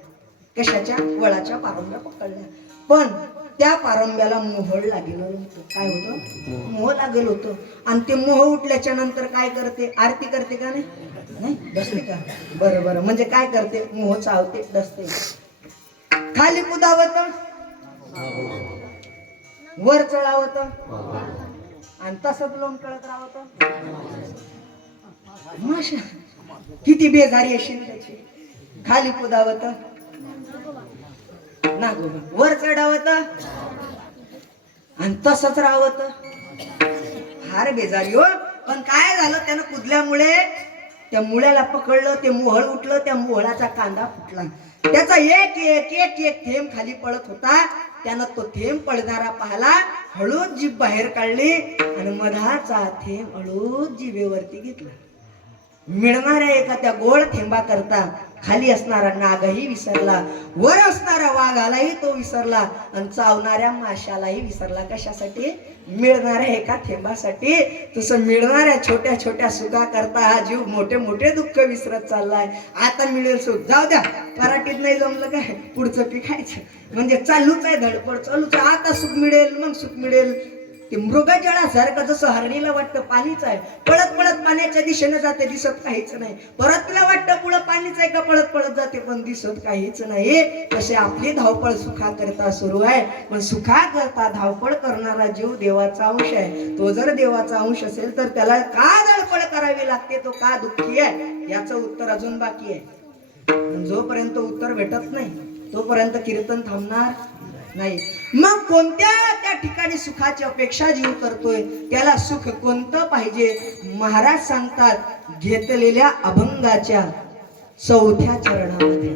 कशाच्या? वळाच्या पारंब्या पकडल्या. पण त्या पारंब्याला मोहळ लागेल होतं. काय होतं? मोह लागेल होतं. आणि ते मोह उठल्याच्या नंतर काय करते? आरती करते का नाही? नाही, डसते का? बरं. म्हणजे काय करते? मोह चावते, डसते. खाली कुदावत, वर चढावत, आणि तसंच लोंबकळत राहत. माशा किती बेजारी असेल त्याची. खाली कुदावत, नागोबा. वर चढावत आणि तसंच राहत. फार बेजारी हो. पण काय झालं? त्यानं कुदल्यामुळे त्या मुळ्याला पकडलं, ते मोहळ उठलं, त्या मोहळाचा कांदा फुटला. त्याचा एक थेंब खाली पडत होता. त्यानं तो थेंब पडणारा पाहिला, हळूच जीभ बाहेर काढली आणि मधाचा थेंब हळूच जिभेवरती घेतला. मिळणाऱ्या एका त्या गोड थेंबा करता खाली असणारा नागही विसरला, वर असणारा वाघालाही तो विसरला, आणि चावणाऱ्या माशालाही विसरला. कशासाठी? मिळणाऱ्या एका थेंबासाठी. तसं मिळणाऱ्या छोट्या छोट्या सुखा करता हा जीव मोठे मोठे दुःख विसरत चाललाय. आता मिळेल सुख, जाऊ द्या, पराठीत नाही जमलं काय, पुढचं पिकायचं. म्हणजे चालूच आहे धडपड, चालूच आहे. आता सुख मिळेल, मग सुख मिळेल. ते मृगजळासारखं जसं हरणीला वाटतं पाणीच आहे, पळत पळत पाण्याच्या दिशेने जाते, दिसत काहीच नाही. परत तिला वाटतं पुढं पाणीच आहे का, पळत पळत जाते, पण दिसत काहीच नाही. तसे आपली धावपळ सुखा करता सुरू आहे. पण सुखा करता धावपळ करणारा जीव देवाचा अंश आहे. तो जर देवाचा अंश असेल तर त्याला का धावपळ करावी लागते, तो का दुःखी आहे, याचं उत्तर अजून बाकी आहे. जोपर्यंत उत्तर भेटत नाही तोपर्यंत कीर्तन थांबणार नाही. मग कोणत्या त्या ठिकाणी सुखाची अपेक्षा जीव करतोय, त्याला सुख कोणतं पाहिजे? महाराज सांगतात घेतलेल्या अभंगाच्या 4थ्या चरणामध्ये.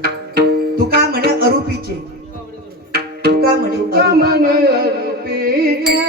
तुका म्हणे अरूपीचे, तुका म्हणे अरूपीचे.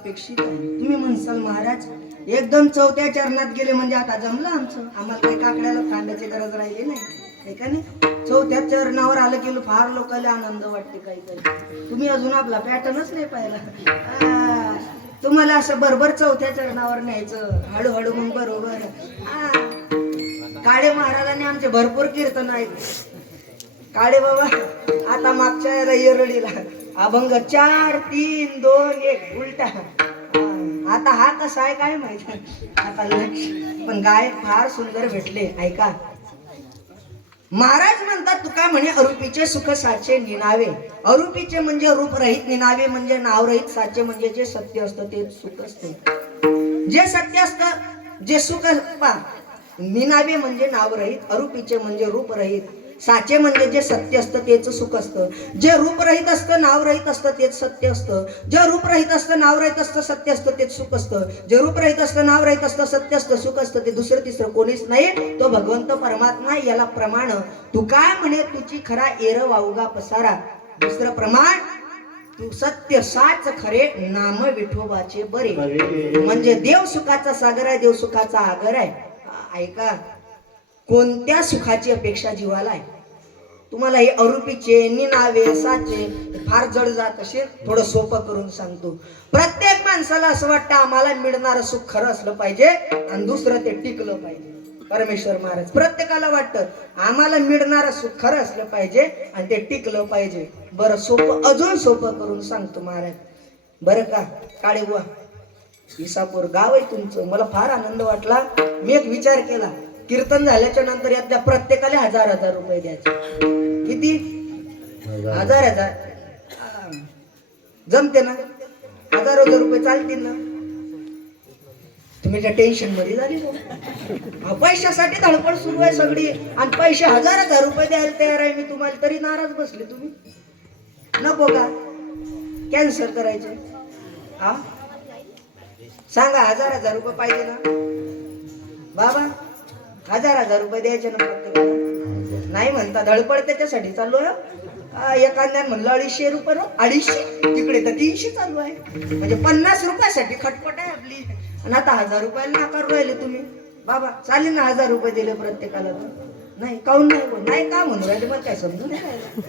अपेक्षित आहे. तुम्ही म्हणसाल महाराज एकदम चौथ्या चरणात गेले म्हणजे आता जमलं आमचं, आम्हाला काही काकड्याला थांब्याची गरज राहिली नाही, हे का नाही. चौथ्या चरणावर आलं की फार लोकांना आनंद वाटते. काही तुम्ही अजून आपला पॅटर्नच नाही पाहिला. तुम्हाला असं बरोबर चौथ्या चरणावर न्यायचं हळूहळू मग बरोबर. काळे महाराजांनी आमचे भरपूर कीर्तन आहेत. काळे बाबा आता मागच्या याला येरडीला अभंग 4 3 2 1 उलटा. आता हा कसा आहे काय माहिती आता लक्ष, पण गायक फार सुंदर भेटले. ऐका, महाराज म्हणतात तुका म्हणे अरूपीचे सुख साचे निनावे. अरूपीचे म्हणजे रूपरहित, निनावे म्हणजे नावरहित, साचे म्हणजे जे सत्य असतं ते सुख असतं. जे सत्य असतं जे सुख निनावे म्हणजे नावरहित, अरूपीचे म्हणजे रूपरहित, साचे म्हणजे जे सत्य असतं तेच सुख असतं. जे रूपरहित असतं नावरहित असतं तेच सत्य असतं. जे रूपरहित असतं नावरहित असतं सत्य असतं तेच सुख असतं. जे रूपरहित असतं नावरहित असतं सत्य असतं सुख असतं ते दुसरं तिसरं कोणीच नाही, तो भगवंत परमात्मा. याला प्रमाण तू काय म्हणे तुझी खरा एर वावगा पसारा. दुसरं प्रमाण तू सत्य साच खरे नाम विठोबाचे बरे. म्हणजे देव सुखाचा सागर आहे, देव सुखाचा आगर आहे. ऐका, कोणत्या सुखाची अपेक्षा जीवाला आहे? तुम्हाला हे अरूपीचे निनावे साचे फार जड जात असेल, थोडं सोपं करून सांगतो. प्रत्येक माणसाला असं वाटतं आम्हाला मिळणारं सुख खरं असलं पाहिजे आणि दुसरं ते टिकलं पाहिजे. परमेश्वर महाराज प्रत्येकाला वाटतं आम्हाला मिळणारं सुख खरं असलं पाहिजे आणि ते टिकलं पाहिजे. बरं सोपं, अजून सोपं करून सांगतो महाराज. बरं का काळे बुवा, इसापूर गाव आहे तुमचं. मला फार आनंद वाटला. मी एक विचार केला, कीर्तन झाल्याच्या नंतर यातल्या प्रत्येकाला 1000 रुपये द्यायचे. किती? 1000 जमते ना? 1000 रुपये चालतील ना? तुम्ही त्या टेन्शन मध्ये झाली हो. पैशासाठी धडपड सुरू आहे सगळी आणि पैसे 1000 रुपये द्यायला तयार आहे मी तुम्हाला, तरी नाराज बसले तुम्ही. नको का कॅन्सल करायचे? हा सांगा, 1000 रुपये पाहिजे ना बाबा? 1000 रुपये द्यायचे ना प्रत्येकाला? नाही म्हणता, धडपड त्याच्यासाठी चालू आहे. एखाद्याने म्हणलं 250 रुपये, 250 तिकडे तर 300 चालू आहे. म्हणजे 50 रुपयासाठी खटपट आहे आपली. आणि आता 1000 रुपयाला नाकारू राहिले तुम्ही. बाबा चालेल ना 1000 रुपये दिले प्रत्येकाला? नाही काऊन नाही? नाही का म्हणून राहिले मला काय समजून नाही राहिलं.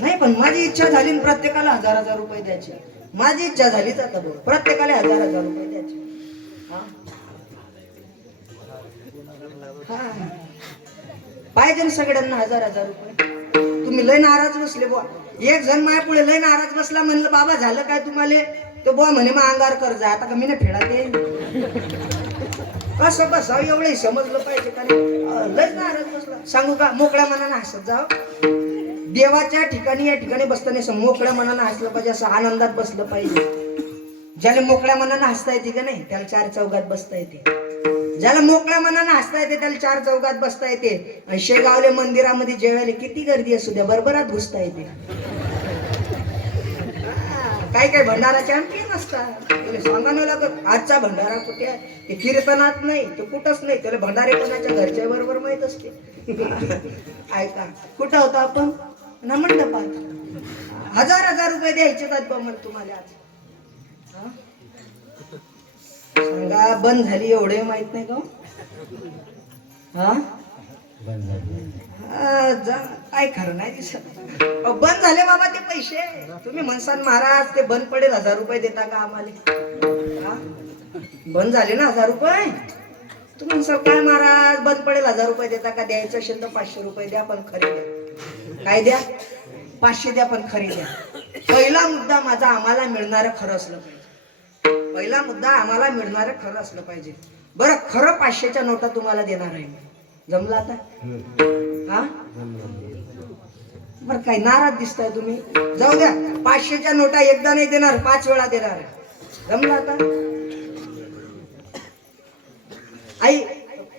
नाही पण माझी इच्छा झाली ना प्रत्येकाला 1000 रुपये द्यायची. माझी इच्छा झालीच आता बघ, प्रत्येकाला 1000 रुपये द्यायचे. पाहिजे ना सगळ्यांना 1000 रुपये. तुम्ही लय नाराज बसले बुवा. एक जण माझ्या पुढे लय नाराज बसला. म्हणलं बाबा झालं काय तुम्हाला? तो बुवा म्हणे मग अंगार कर्ज आता का मी ना फेडा ते. कसं बसावं एवढंही समजलं पाहिजे का नाही? लय नाराज बसला. सांगू का, मोकळ्या मनानं हसत जाव. देवाच्या ठिकाणी या ठिकाणी बसताना असं मोकळ्या मनानं हसलं पाहिजे, असं आनंदात बसलं पाहिजे. ज्याला मोकळ्या मनानं हसता येते का नाही त्याला 4 चौघात बसता येते. ज्याला मोकळ्या मनानं हसता येते त्याला 4 चौघात बसता येते. आणि शेगावले मंदिरामध्ये जेवायला किती गर्दी असू द्या बरोबरात घुसता येते. काही काही भंडारा चॅम्पियन असतात, सांगा न लागत आजचा भंडारा कुठे आहे. ते कीर्तनात नाही, ते कुठंच नाही. त्याला भंडारे कोणाच्या घरच्या बरोबर माहित असते. ऐका, कुठं होता आपण ना मंडपात. 1000 रुपये द्यायचे का तुम्हाला आज? सांगा, बंद झाली एवढे माहित नाही का? हा काय खरं नाही दिसत. बंद झाले बाबा ते पैसे. तुम्ही म्हणसान महाराज ते बंद पडेल 1000 रुपये देता का आम्हाला? बंद झाले ना 1000 रुपये. तुम्ही म्हणसाल काय महाराज बंद पडेल 1000 रुपये देता का? द्यायचं असेल तर 500 रुपये द्या पण खरे द्या. काय द्या? 500 द्या पण खरे द्या. पहिला मुद्दा माझा आम्हाला मिळणारं खरं असलं पाहिजे. पहिला मुद्दा आम्हाला मिळणारं खरं असलं पाहिजे. बरं खरं 500च्या नोटा तुम्हाला देणार आहे. जमला आता? हा बरं काही नाराज दिसताय तुम्ही. जाऊ द्या, 500च्या नोटा एकदा नाही देणार, 5 वेळा देणार आहे. जमला आता? आई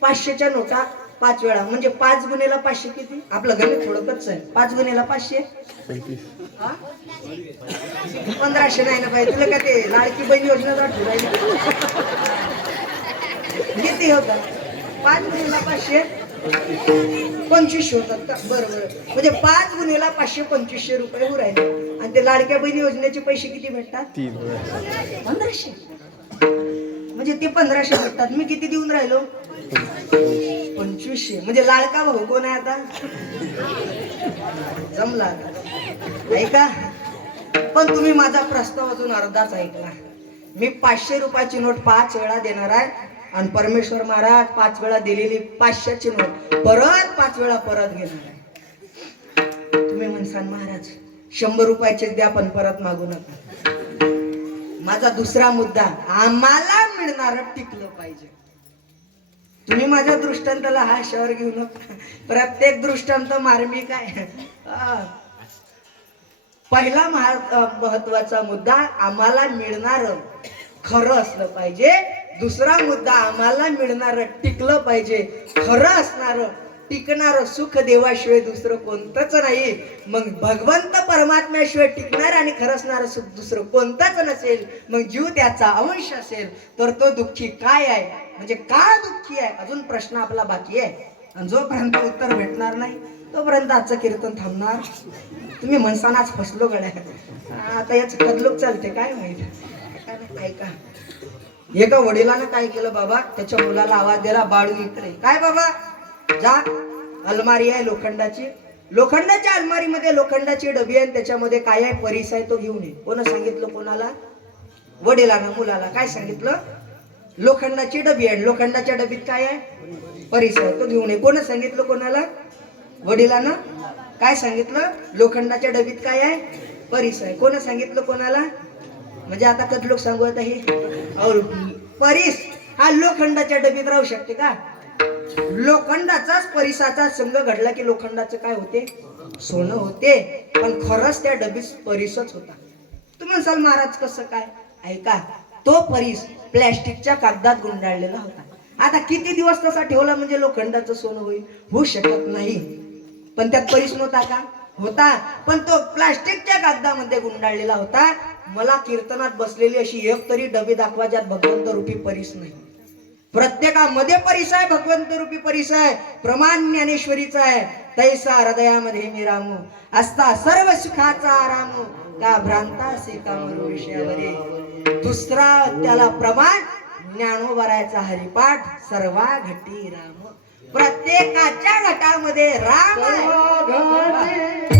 500च्या नोटा 5 वेळा म्हणजे 5 गुणेला 500 किती? आपलं गणित थोडं कच्चं आहे. 5 गुणेला 500 1500 नाही ना पाहिजे तुला. का ते लाडकी बहीण योजना किती होतात? 5 गुणेला 500 2500 होतात का? बरोबर. म्हणजे 5 गुणेला 500 2500 रुपये राहिले. आणि ते लाडक्या बहिणी योजनेचे पैसे किती भेटतात? 1500. म्हणजे ते 1500 भेटतात, मी किती देऊन राहिलो? 2500. म्हणजे लाडका भाऊ कोण आहे आता? जमला ऐका. पण तुम्ही माझा प्रस्ताव अजून अर्धाच ऐकला. मी 500 रुपयाची नोट 5 वेळा देणार आहे आणि परमेश्वर महाराज 5 वेळा दिलेली 500ची नोट परत 5 वेळा परत घेणार आहे. तुम्ही म्हणसाल महाराज 100 रुपयाचे द्या पण परत मागू नका. माझा दुसरा मुद्दा, आम्हाला मिळणार टिकलं पाहिजे. तुम्ही माझ्या दृष्टांताला हा शहर घेऊ नका. प्रत्येक दृष्टांत मार्मिक आहे. पहिला महत्वाचा मुद्दा, आम्हाला मिळणार खरं असलं पाहिजे. दुसरा मुद्दा, आम्हाला मिळणार टिकलं पाहिजे. खरं असणार टिकणार सुख देवाशिवाय दुसरं कोणतंच नाही. मग भगवंत परमात्म्याशिवाय टिकणार आणि खरं असणार सुख दुसरं कोणतंच नसेल. मग जीव त्याचा अंश असेल तर तो दुःखी काय आहे, म्हणजे का दुःखी आहे, अजून प्रश्न आपला बाकी आहे. आणि जोपर्यंत उत्तर भेटणार नाही तोपर्यंत आजचं कीर्तन थांबणार. तुम्ही म्हणसानाच फसलो गड्या. आता याच कदलूक चालते काय माहित. ऐका, एका वडिलानं काय केलं बाबा, त्याच्या मुलाला आवाज दिला, बाळू इकडे. काय बाबा, जा, अलमारी आहे लोखंडाची, लोखंडाच्या अलमारीमध्ये लोखंडाची डबी आहे, त्याच्यामध्ये काय आहे, परीस आहे, तो घेऊन ये. कोण सांगितलं कोणाला? वडिलानं मुलाला. काय सांगितलं? लोखंडाची डबी आहे, लोखंडाच्या डबीत काय आहे, परीस आहे, तो घेऊन ये. कोण सांगितलं कोणाला? वडिलानं. काय सांगितलं? लोखंडाच्या डबीत काय आहे, परीस आहे. कोण सांगितलं कोणाला? म्हणजे आता कधी लोक सांगू आता हे परीस हा लोखंडाच्या डबीत राहू शकते का? लोखंडाचाच परिसाचा संघ घडला की लोखंडाचं काय होते, सोनं होते. पण खरंच त्या डबीत परीसच होता. तुम्ही म्हणसाल महाराज कसं काय? ऐका, तो परीस प्लॅस्टिकच्या कागदात गुंडाळलेला होता. आता किती दिवस तसा ठेवला म्हणजे लोखंडाचं सोनं होईल? होऊ शकत नाही. पण त्यात परीस नव्हता का? होता. पण तो प्लास्टिकच्या कागदामध्ये गुंडाळलेला होता. मला कीर्तनात बसलेली अशी एक तरी डबी दाखवा ज्यात भगवंत रूपी परीस नाही. प्रत्येकामध्ये परीस आहे, भगवंत रूपी परीस आहे. प्रमाण ज्ञानेश्वरीचा आहे. तैसा हृदयामध्ये मी रामू असता सर्व सुखाचा आराम का भ्रांता से कामरू विषयावरे. दुसरा त्याला प्रमाण ज्ञानोबरायचा हरिपाठ सर्वा घटी राम. प्रत्येकाच्या घटामध्ये राम आहे.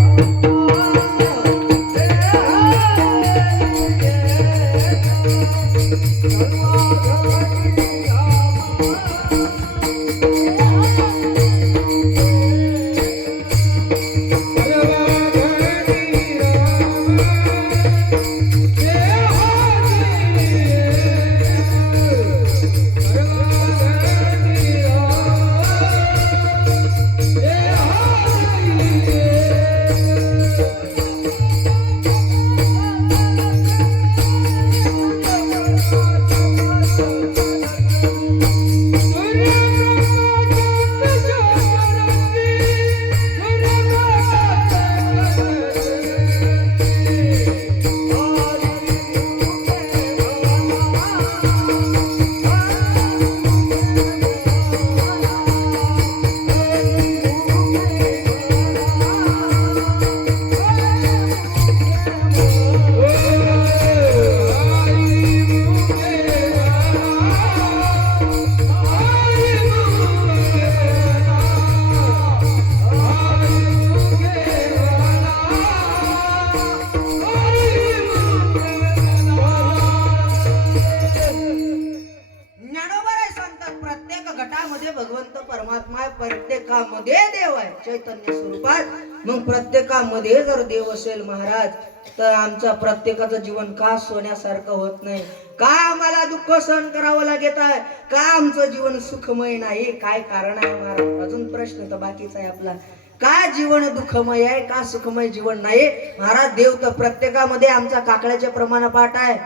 प्रत्येकामध्ये देव आहे चैतन्य स्वरूपात. मग प्रत्येकामध्ये जर देव असेल महाराज तर आमचा प्रत्येकाचं जीवन का सोन्यासारखं होत नाही? का आम्हाला दुःख सहन करावं लागत आहे? का आमचं जीवन सुखमय नाही? काय कारण आहे महाराज? अजून प्रश्न तर बाकीचा आहे आपला. का जीवन दुःखमय आहे? का सुखमय जीवन नाही? महाराज देव तर प्रत्येकामध्ये आमचा काकड्याचे प्रमाण पाठ आहे.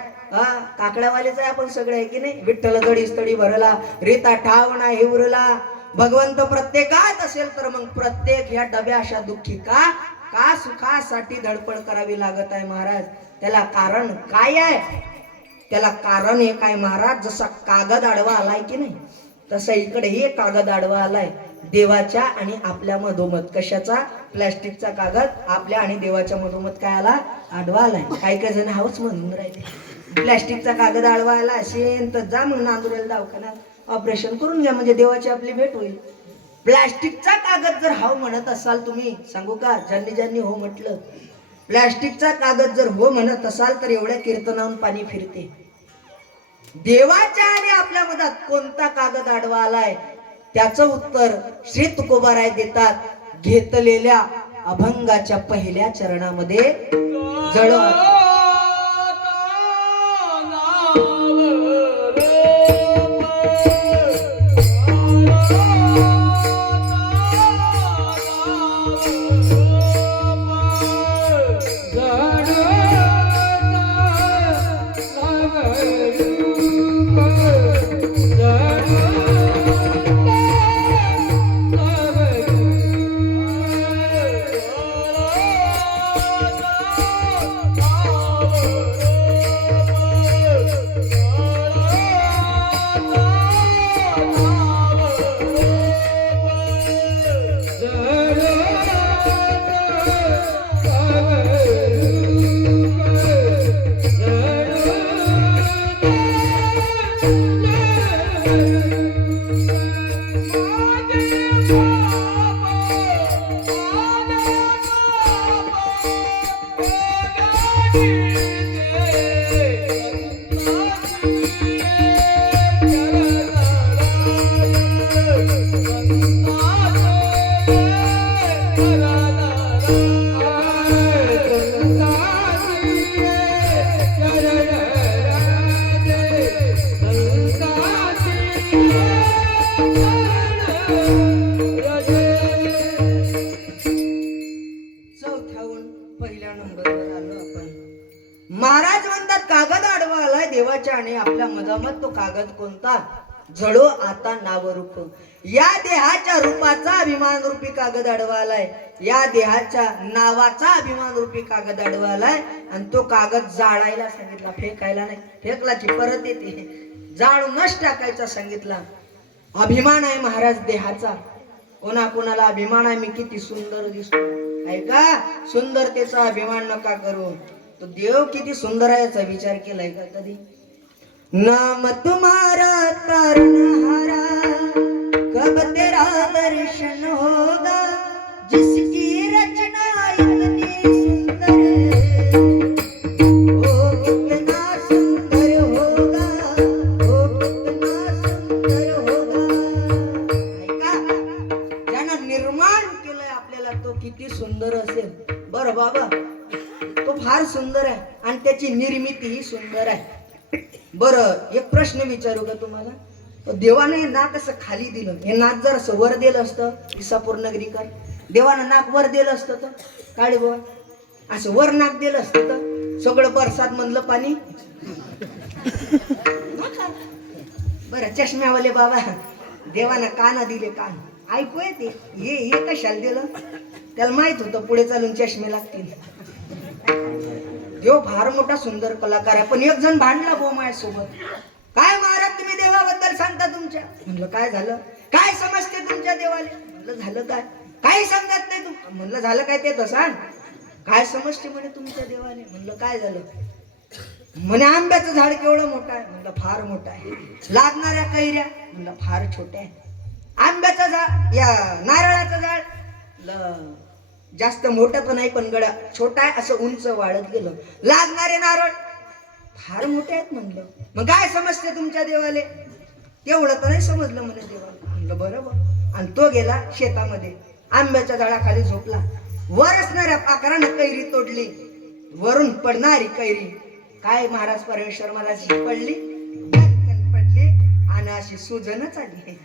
काकड्यावालेच आहे आपण सगळे, आहे की नाही? विठ्ठल जडी स्थळी भरला रीता ठावणा हे उरला. भगवंत प्रत्येकात असेल तर मग प्रत्येक ह्या डब्या अशा दुःखी का? का सुखासाठी धडपड करावी लागत आहे महाराज? त्याला कारण काय आहे? त्याला कारण हे काय महाराज? जसा कागद आडवा आलाय की नाही तसा इकडे हे कागद आडवा आलाय. देवाच्या आणि आपल्या मधोमध कशाचा प्लास्टिकचा कागद आपल्या आणि देवाच्या मधोमध काय आला आडवा आलाय. काही काही जण हावच म्हणून राहिले प्लास्टिकचा कागद आडवा आला असेल तर जा मग नांदुरेल दवाखान्यात ऑपरेशन करून घ्या म्हणजे देवाची आपली भेट होईल. प्लास्टिकचा कागद जर हाव म्हणत असाल तुम्ही सांगू का ज्यांनी ज्यांनी हो म्हटलं प्लास्टिकचा कागद जर हो म्हणत असाल तर एवढ्या कीर्तनावरून पाणी फिरते. देवाच्या आणि आपल्या मधात कोणता कागद आडवा आलाय त्याचं उत्तर श्री तुकोबाराय देतात घेतलेल्या अभंगाच्या पहिल्या चरणामध्ये जळ महाराज म्हणतात कागद आडवा आलाय देवाच्या आणि आपल्या मधामध तो कागद कोणता जळो आता नावरूप. या देहाच्या रूपाचा अभिमान रूपी कागद आडवा आलाय या देहाच्या नावाचा अभिमान रूपी कागद आडवा आलाय आणि तो कागद जाळायला सांगितला फेकायला नाही. फेकला की परत येते जाळूनच टाकायचा सांगितला. अभिमान आहे महाराज देहाचा कोणाकोणाला अभिमान आहे मी किती सुंदर दिसतो ऐका सुंदरतेचा अभिमान नका करू. तो देव किती सुंदर आहे याचा विचार केलाय का कधी. नाम तुम्हारा तारनहारा कब तेरा दर्शन होगा जिसकी रचना इतनी सुंदर ओ कितना सुंदर होगा ओ कितना सुंदर होगा. ऐका ज्यानं निर्माण केलंय आपल्याला तो किती सुंदर असेल. बरं बाबा तो फार सुंदर आहे आणि त्याची निर्मिती ही सुंदर आहे. बरं एक प्रश्न विचारू का तुम्हाला. देवाने नाक असं खाली दिलं हे नाक जर असं वर दिलं असतं इसापूर नगरीकर देवानं नाक वर दिलं असतं तर काळे बाबा असं वर नाक दिलं असतं तर सगळं बरसात मधलं पाणी. बरं चष्म्यावाले बाबा देवानं कान दिले कान ऐकू येते हे कशाला दिलं त्याला माहित होतं पुढे चालून चष्मे लागतील. देव फार मोठा सुंदर कलाकार आहे. पण एक जण भांडला भाऊ माझ्यासोबत काय महाराज तुम्ही देवाबद्दल सांगता तुमच्या. म्हणलं काय झालं काय समजते तुमच्या देवाले. म्हणलं झालं काय काही समजत नाही तू. म्हणलं झालं काय ते तर सांग काय समजते म्हणे तुमच्या देवाले. म्हणलं काय झालं म्हणे आंब्याचं झाड केवढं मोठं आहे. म्हणलं फार मोठं आहे. लागणाऱ्या कैऱ्या म्हणलं फार छोट्या आहे. आंब्याचं झाड या नारळाचं झाड जास्त मोठं तर नाही पण गडा छोटा आहे असं उंच वाढत गेलं. लागणारे नारळ फार मोठे आहेत. म्हणलं मग काय समजते तुमच्या देवाले. तेवढं तर नाही समजलं म्हणे देवाला. म्हणलं बरोबर. आणि तो गेला शेतामध्ये आंब्याच्या झाडाखाली झोपला. वर असणाऱ्या पाखरानं कैरी तोडली वरून पडणारी कैरी काय महाराज परमेश्वर महाराज पडली आणि अशी सुजनच आली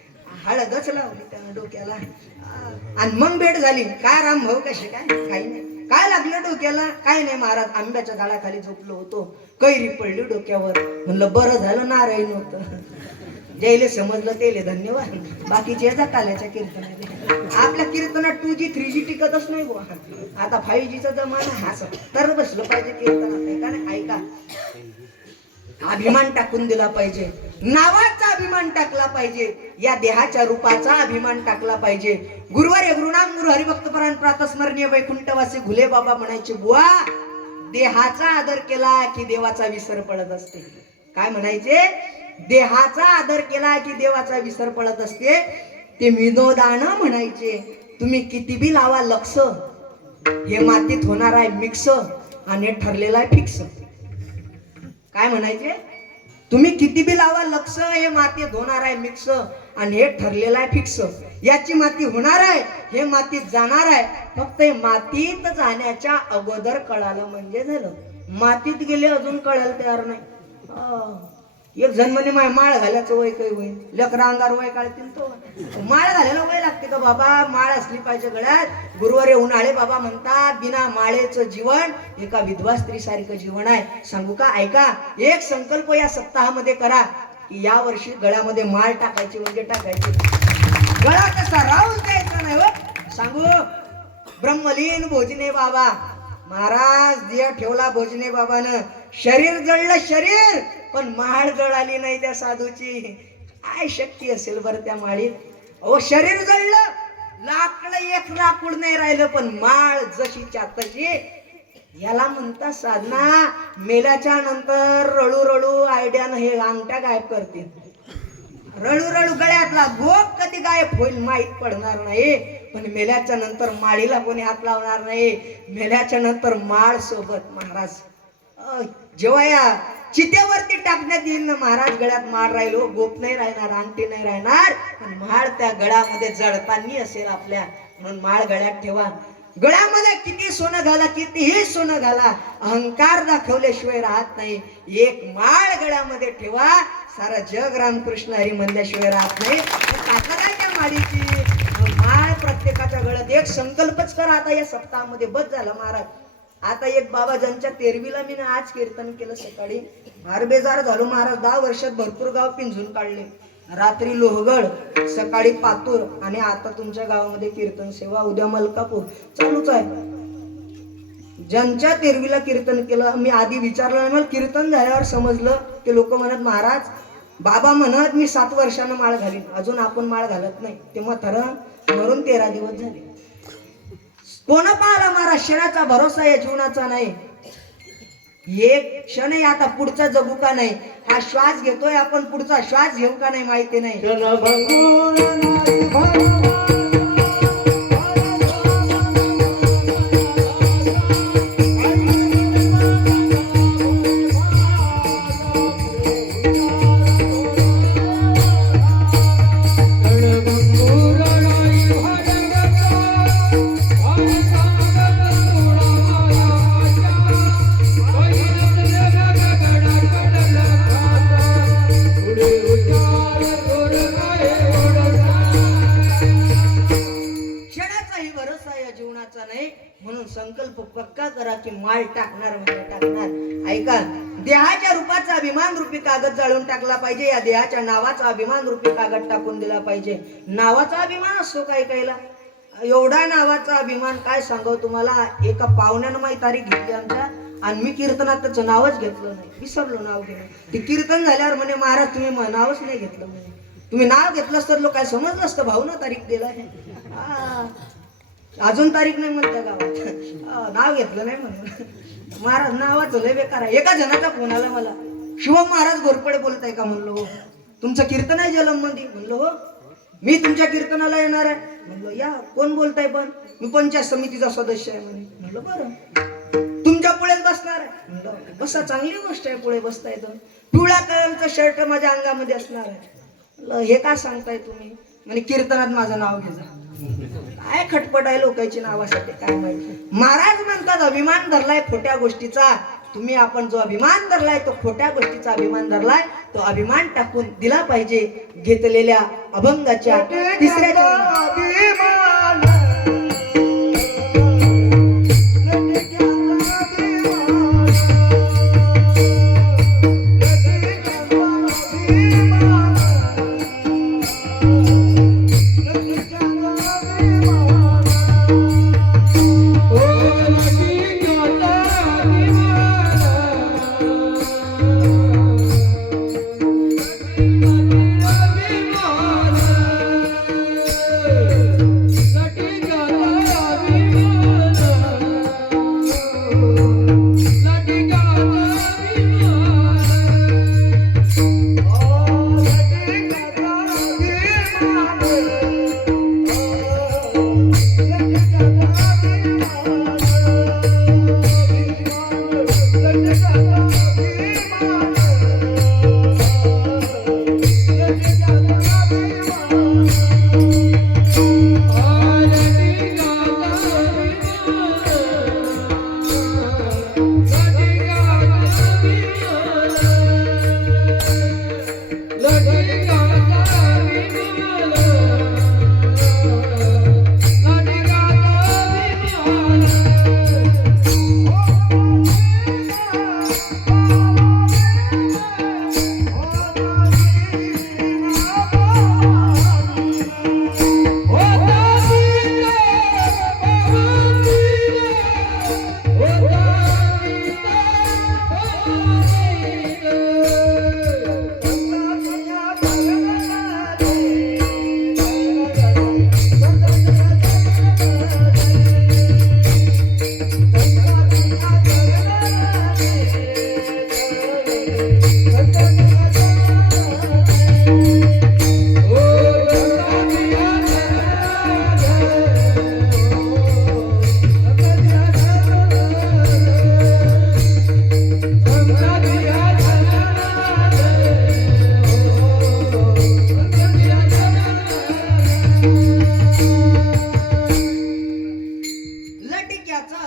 हळदच लावली त्यानं डोक्याला आणि मग भेट झाली. काय राम भाऊ कशी काय काही नाही काय लागलं डोक्याला काय नाही महाराज आंब्याच्या झाडाखाली झोपलो होतो कैरी पडली डोक्यावर. म्हणलं बरं झालं नारायण होतं. जयले समजलं तेले धन्यवाद. बाकीचे येतात आल्याच्या कीर्तनाने आपल्या कीर्तनात 2G 3G टिकतच नाही बुवा. आता 5G चा जमाना हा तर बसलं पाहिजे कीर्तनात. ऐका ना ऐका अभिमान टाकून दिला पाहिजे. नावाचा अभिमान टाकला पाहिजे, या देहाच्या रूपाचा अभिमान टाकला पाहिजे. गुरुवार गुरुनाम गुरु हरिभक्तपरायण प्रातस्मरणीय वैकुंठवासी घुले बाबा म्हणायचे, बुवा देहाचा आदर केला की देवाचा विसर पडत असते. काय म्हणायचे? देहाचा आदर केला की देवाचा विसर पडत असते. ते विनोदानं म्हणायचे, तुम्ही किती बी लावा लक्ष, हे मातीत होणार आहे मिक्स आणि ठरलेला आहे फिक्स. काय म्हणायचे? तुम्ही किती बी लावा लक्ष, हे मातीत होणार आहे मिक्स आणि हे ठरलेलं आहे फिक्स. याची माती होणार आहे, हे मातीत जाणार आहे. फक्त हे मातीत जाण्याच्या अगोदर कळालं म्हणजे झालं. मातीत गेले अजून कळायला तयार नाही. एक जण म्हणे माळ घालायचं वय काही होईल, लेकरा अंगार वय काढतील तो. माळ घालायला वय लागते का बाबा? माळ असली पाहिजे गळ्यात. गुरुवार उन्हाळे बाबा म्हणतात, बिना माळेचं जीवन एका विधवा स्त्री सारखं जीवन आहे. सांगू का? ऐका, एक संकल्प या सप्ताहामध्ये करा की या वर्षी गळ्यामध्ये माळ टाकायची म्हणजे टाकायची. गळा कसा राहून द्यायचा नाही हो. सांगू, ब्रह्मलीन भोजने बाबा महाराज दिया ठेवला भोजने बाबानं. शरीर जळलं शरीर, पण माळ जळाली नाही त्या साधूची. काय शक्ती असेल बरं त्या माळीत? अहो शरीर जळलं, लाकड एक लाकूड नाही राहिलं, पण माळ जशीच्या तशी. याला म्हणतात साधना. मेल्याच्या नंतर रळू रळू आयडियानं हे अंगठ्या गायब करतील. रळू रळू गळ्यातला गोप कधी गायब होईल माहीत पडणार नाही, पण मेल्याच्या नंतर माळीला कोणी हात लावणार नाही. मेल्याच्या नंतर माळ सोबत. महाराज जेव्हा या चितेवरती टाकण्यात येईल ना महाराज, गळ्यात माळ राहिलो, गोप नाही राहणार, अंगठी नाही राहणार, पण माळ त्या गळ्यामध्ये जडतानी असेल आपल्या. म्हणून माळ गळ्यात ठेवा. गळ्यामध्ये किती सोनं घाला, कितीही सोनं घाला, अहंकार दाखवल्याशिवाय राहत नाही. एक माळ गळ्यामध्ये ठेवा, सारा जग रामकृष्ण हरी म्हणल्याशिवाय राहत नाही. ताकद आहे त्या माळीची. माळ प्रत्येकाच्या गळ्यात. एक संकल्पच करा आता या सप्ताहामध्ये. बस झाला महाराज. आता एक बाबा ज्यांच्या तेरवीला मी आज कीर्तन केलं सकाळी, फार बेजार झालो महाराज. 10 वर्षात भरपूर गाव पिंजून काढले. रात्री लोहगड, सकाळी पातूर आणि आता तुमच्या गावामध्ये कीर्तन सेवा, उद्या मलकापूर चालूच आहे. ज्यांच्या तेरवीला कीर्तन केलं, मी आधी विचारलं, मला कीर्तन झाल्यावर समजलं. ते लोक म्हणत, महाराज बाबा म्हणत मी 7 वर्षानं माळ घालीन, अजून आपण माळ घालत नाही. तेव्हा थरं मरून 13 दिवस झाले. कोण पाहिला महाराज? क्षणाचा भरोसा या जीवनाचा नाही. एक क्षण आता पुढचा जगू का नाही, हा श्वास घेतोय आपण, पुढचा श्वास घेऊ का नाही माहिती नाही. म्हणून संकल्प पक्का करा की माळ टाकणार म्हणजे टाकणार. ऐका, देहाच्या रूपाचा अभिमान रूपी कागद जाळून टाकला पाहिजे. या देहाच्या नावाचा अभिमान रूपी कागद टाकून दिला पाहिजे. नावाचा अभिमान असतो काय कायला? एवढा नावाचा अभिमान काय सांगाव तुम्हाला. एका पाहुण्यानं माझी तारीख घेतली आमच्या, आणि मी कीर्तनात त्याचं नावच घेतलं नाही, विसरलो नाव घेणं. ते कीर्तन झाल्यावर म्हणे, महाराज तुम्ही नावच नाही घेतलं म्हणे. तुम्ही नाव घेतलं तर लोक काय समजलं असतं, भाऊ ना तारीख दिला आहे, अजून तारीख नाही म्हणत्या गावात, नाव घेतलं नाही म्हणून. महाराज नावाचं लय बेकार आहे. एका जणाचा फोन आला मला, शिवम महाराज घोरपडे बोलताय का? म्हणलो हो. तुमचं कीर्तन आहे जलम मध्ये? म्हणलो हो. मी तुमच्या कीर्तनाला येणार आहे. म्हणलो या. कोण बोलताय? पण मी पंचायत समितीचा सदस्य आहे म्हणे. म्हणलो बरं. तुमच्या पुढेच बसणार आहे? म्हणलो बसा, चांगली गोष्ट आहे, पुढे बसता येतं. पिवळ्या कलरचं शर्ट माझ्या अंगामध्ये असणार आहे. हे का सांगताय तुम्ही? म्हणजे कीर्तनात माझं नाव घ्यायचं. काय खटपट आहे लोकांची नावासाठी काय माहिती. महाराज म्हणतात अभिमान धरलाय खोट्या गोष्टीचा. तुम्ही आपण जो अभिमान धरलाय तो खोट्या गोष्टीचा अभिमान धरलाय, तो अभिमान टाकून दिला पाहिजे. घेतलेल्या अभंगाच्या तिसऱ्या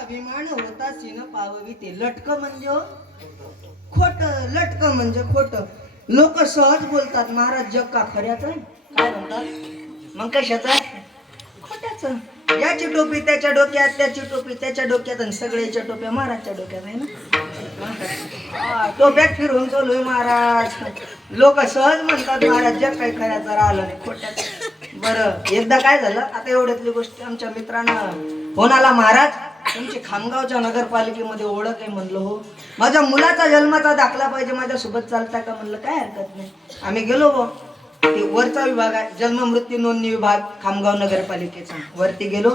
अभिमान होता सीन पाववी ते लटक म्हणजे हो? खोट. लटक म्हणजे खोट. लोक सहज बोलतात महाराज जग का खऱ्याचं आहे? काय म्हणतात मग कशाचं आहे? खोट्याचं. याची टोपी त्याच्या डोक्यात, त्याची टोपी त्याच्या डोक्यात आणि सगळ्याच्या टोप्या महाराजच्या डोक्यात आहे ना. टोप्यात फिरून चालूय महाराज. लोक सहज म्हणतात महाराज जग काही खऱ्याचं राहिलं नाही खोट्याचं. बरं एकदा काय झालं आता एवढ्यातली गोष्टी आमच्या मित्रांना फोन आला, महाराज तुमची खामगावच्या नगरपालिकेमध्ये ओळख आहे. म्हणलं हो. माझ्या मुलाचा जन्माचा दाखला पाहिजे, माझ्यासोबत चालता का? म्हणलं काय हरकत नाही. आम्ही गेलो हो. ते वरचा विभाग आहे जन्म मृत्यू नोंदणी विभाग खामगाव नगरपालिकेचा. वरती गेलो.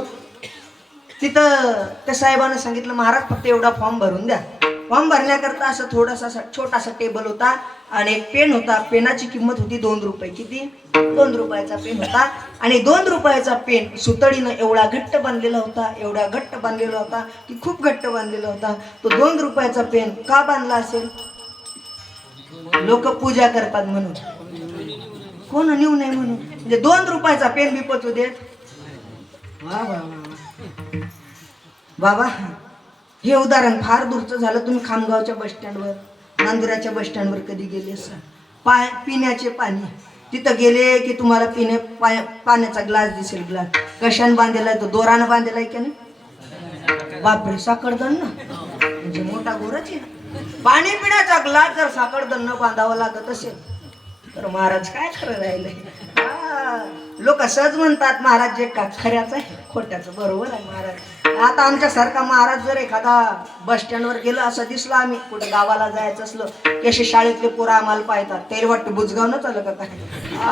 तिथं त्या साहेबांना सांगितलं महाराज फक्त एवढा फॉर्म भरून द्या. फॉर्म भरण्याकरता असं थोडासा छोटासा टेबल होता आणि एक पेन होता. पेनाची किंमत होती 2 रुपये. किती? 2 रुपयाचा पेन होता. आणि 2 रुपयाचा पेन सुतळीनं एवढा घट्ट बांधलेला होता, एवढा घट्ट बांधलेला होता की खूप घट्ट बांधलेला होता. तो 2 रुपयाचा पेन का बांधला असेल? लोक पूजा करतात म्हणून, कोण नेऊ नये म्हणून. म्हणजे 2 रुपयाचा पेन विपचू देत. वा वा बाबा, हे उदाहरण फार दूरचं झालं. तुम्ही खामगावच्या बस स्टँडवर, नांदुराच्या बस स्टँडवर कधी गेले असाल? पिण्याचे पाणी तिथं गेले की तुम्हाला पाण्याचा ग्लास दिसेल. ग्लास कशाने बांधलेला आहे? तो दोरानं बांधलेला आहे की नाही? बापरे, साखळदंड ना, म्हणजे मोठा गोरच आहे. पाणी पिण्याचा ग्लास जर साखळदंड बांधावा लागत असेल तर महाराज काय खरं राहिलंय. लोक सहज म्हणतात महाराज जे का खऱ्याचं आहे खोट्याचं. बरोबर आहे महाराज. आता आमच्यासारखा महाराज जर एखादा बस स्टँडवर गेलो असं दिसलं, आम्ही कुठे गावाला जायचं असलं की असे शाळेतले पोरं आम्हाला पाहतात. तरी वाटतं बुजगाव न चाललं का काय?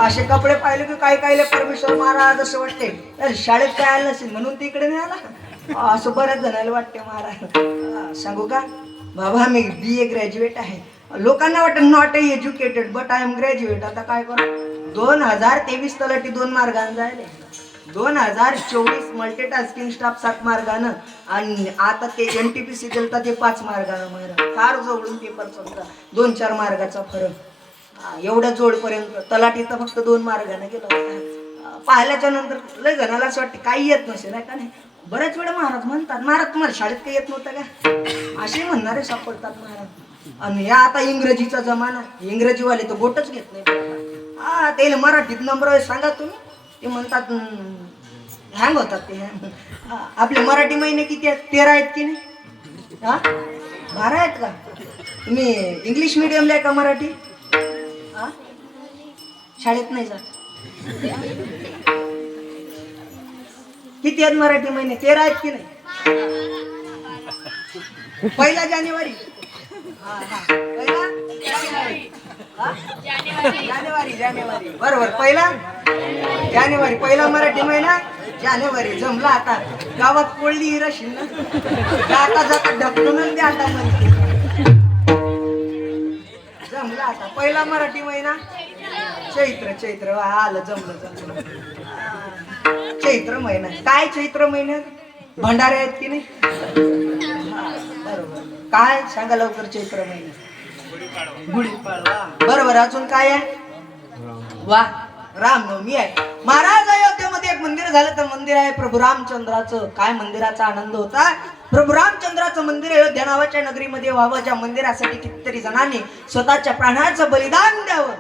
असे कपडे पाहिले की काही काहीले परमेश्वर महाराज असं वाटते शाळेत काय आलं नसेल म्हणून तिकडे नाही आला, असं बऱ्याच जणांना वाटते महाराज. सांगू का बाबा, मी BA ग्रॅज्युएट आहे. लोकांना वाटतं not educated but I am graduate. आता काय करू? 2023 तलाठी 2 मार्गाने जायले, 2024 मल्टीटास्किंग स्टाफ 7 मार्गानं, आणि आता ते NTPC दिलता ते 5 मार्गानं. फार जवळून पेपर समजा 2-4 मार्गाचा फरक. एवढ्या जोडपर्यंत तलाठी तर फक्त 2 मार्गाने गेला होता. पाहिल्याच्या नंतर लय जणाला असं वाटतं काही येत नसेल का नाही. बऱ्याच वेळा महाराज म्हणतात महाराज तुम्हाला शाळेत काही येत नव्हतं का? असे म्हणणारे सापडतात महाराज. आणि या आता इंग्रजीचा जमाना, इंग्रजीवाले तर बोटच घेत नाही. ते मराठीत नंबर सांगा तुम्ही, ते म्हणतात हँग होतात ते. आपले मराठी महिने किती आहेत? 13 आहेत की नाही? 12 आहेत का? तुम्ही इंग्लिश मिडियमला आहे का मराठी? शाळेत नाही जात. किती आहेत मराठी महिने? 13 आहेत की नाही? 1 जानेवारी. जानेवारी बरोबर. 1 जानेवारी पहिला मराठी महिना जानेवारी. जमला आता. गावात कोळली रशील ना, जाता जाता ढकलून द्या आता म्हणते. जमला आता. पहिला मराठी महिना चैत्र. आलं, जमलं. चैत्र महिना. काय चैत्र महिन्यात भंडारे आहेत की नाही? बरोबर. काय सांगा लवकर? चैत्र महिना गुढीपाडवा. बरोबर. अजून काय आहे? वा, रामनवमी आहे. महाराज अयोध्येमध्ये एक मंदिर झालं तर मंदिर आहे प्रभू रामचंद्राचं. काय मंदिराचा आनंद होता. प्रभू रामचंद्राचं मंदिर अयोध्या नावाच्या नगरीमध्ये व्हावं, ज्या मंदिरासाठी कितीतरी जणांनी स्वतःच्या प्राणाचं बलिदान द्यावं.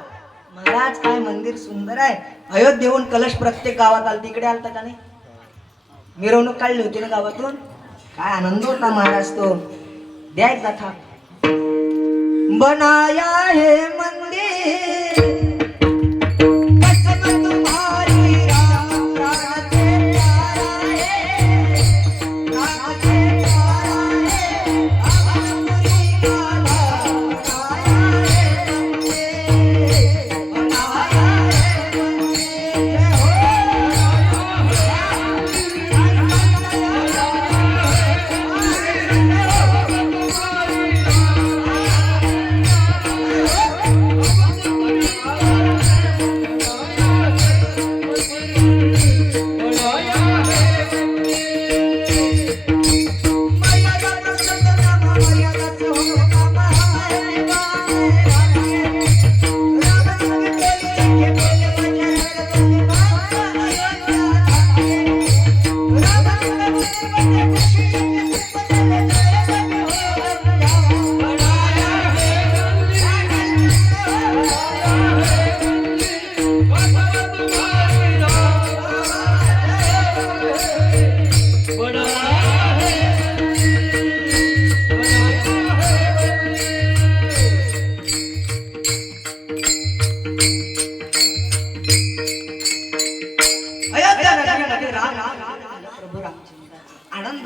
महाराज काय मंदिर सुंदर आहे. अयोध्येहून कलश प्रत्येक गावात आलं. तिकडे आलता का नाही? मिरवणूक काढली होती ना गावातून. काय आनंद होता महाराज तो. द्या एकदा थाप. बनाया है मंदिर कसम तुम्हारी राम प्राण से प्यारा है, प्राण से प्यारा है, अमरपुरी वाला बनाया है मंदिर, बनाया है मंदिर.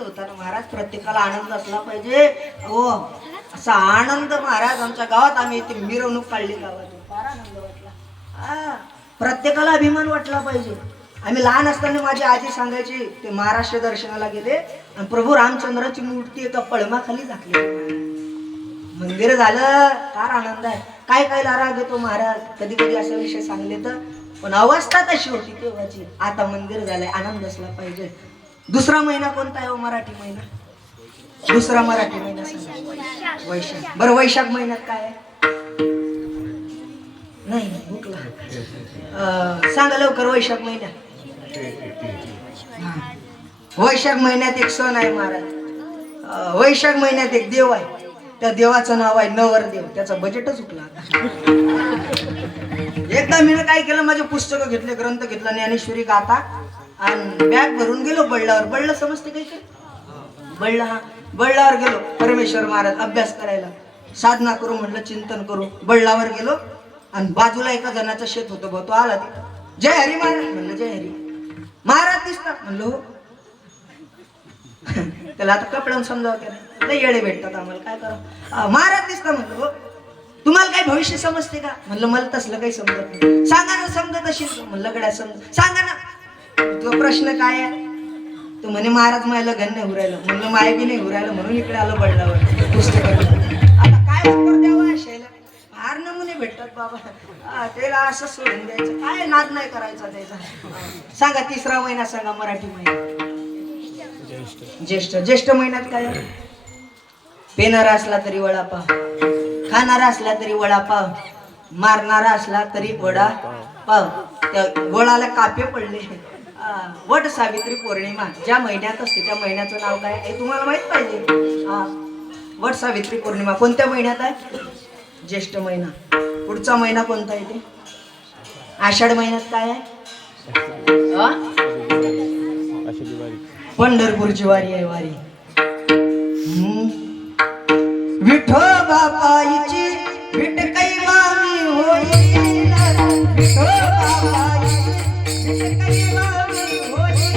होता ना महाराज. प्रत्येकाला आनंद असला पाहिजे. हो, असा आनंद महाराज आमच्या गावात आम्ही इथे मिरवणूक काढली गावातून, फार आनंद वाटला. हा, प्रत्येकाला अभिमान वाटला पाहिजे. आम्ही लहान असताना माझी आजी सांगायची, ते महाराष्ट्र दर्शनाला गेले आणि प्रभू रामचंद्राची मूर्ती एका पळमाखाली झाकली. मंदिर झालं, फार आनंद आहे. काय काय राग येतो महाराज, कधी कधी असा विषय सांगले तर, पण अवस्था तशी होती तेव्हाची. आता मंदिर झालंय, आनंद असला पाहिजे. दुसरा महिना कोणता आहे हो मराठी महिना? दुसरा मराठी महिना सांगा. वैशाख. बरं, वैशाख महिन्यात काय आहे? नाही भुकला, सांगा लवकर. वैशाख महिन्यात, वैशाख महिन्यात एक सण आहे महाराज. वैशाख महिन्यात एक देव आहे, त्या देवाचं नाव आहे नवरदेव. त्याचा बजेटच चुकला. एकदा मी काय केलं, माझे पुस्तकं घेतले, ग्रंथ घेतला, ज्ञानेश्वरी गाथा, आणि बॅग भरून गेलो बळ्ळावर. बळ्ळ समजते काय काय? बळ्ळ, हा, बळ्ळावर गेलो. परमेश्वर महाराज अभ्यास करायला, साधना करू म्हणलं, चिंतन करू. बळ्ळावर गेलो आणि बाजूला एका जणाचं शेत होतं बघ, तो आला. ते जय हरी महाराज म्हणलं. जय हरी महाराज दिसतात म्हणलो. हो. त्याला आता कपडा समजावं केलं, लय येडे भेटतात आम्हाला, काय करा. महाराज दिसता म्हणलं. हो. तुम्हाला काही भविष्य समजते का म्हणलं? मला तसलं काही समजत नाही. सांगा ना, समजत असेल म्हणलं. गड्या समज, सांगा ना. तो प्रश्न काय आहे? तो म्हणे महाराज मायला घन नाही उरायला. म्हणलं माय बी नाही उरायला, म्हणून इकडे आलो बळलावर पुस्तक. आता काय उत्तर द्यावं अशायला? फार नमुने भेटतात बाबा. त्याला असं सोडून द्यायचं, काय नाद नाही करायचा त्याचा. सांगा तिसरा महिना सांगा मराठी महिना. ज्येष्ठ. ज्येष्ठ महिन्यात काय? पेणारा असला तरी वडापाव, खाणारा असला तरी वडापाव, मारणारा असला तरी वडा पाव. त्या वडाला कापे पडले. वट सावित्री पौर्णिमा ज्या महिन्यात असते त्या महिन्याचं नाव काय हे तुम्हाला माहित पाहिजे. वट सावित्री पौर्णिमा कोणत्या महिन्यात आहे? ज्येष्ठ महिना. पुढचा महिना कोणता येते? आषाढ महिन्यात काय आहे? पंढरपूरची वारी आहे. वारी विठोबा पायीची विठ कैवामी होईल. विठोबा पायीची विठ कैवामी होईल.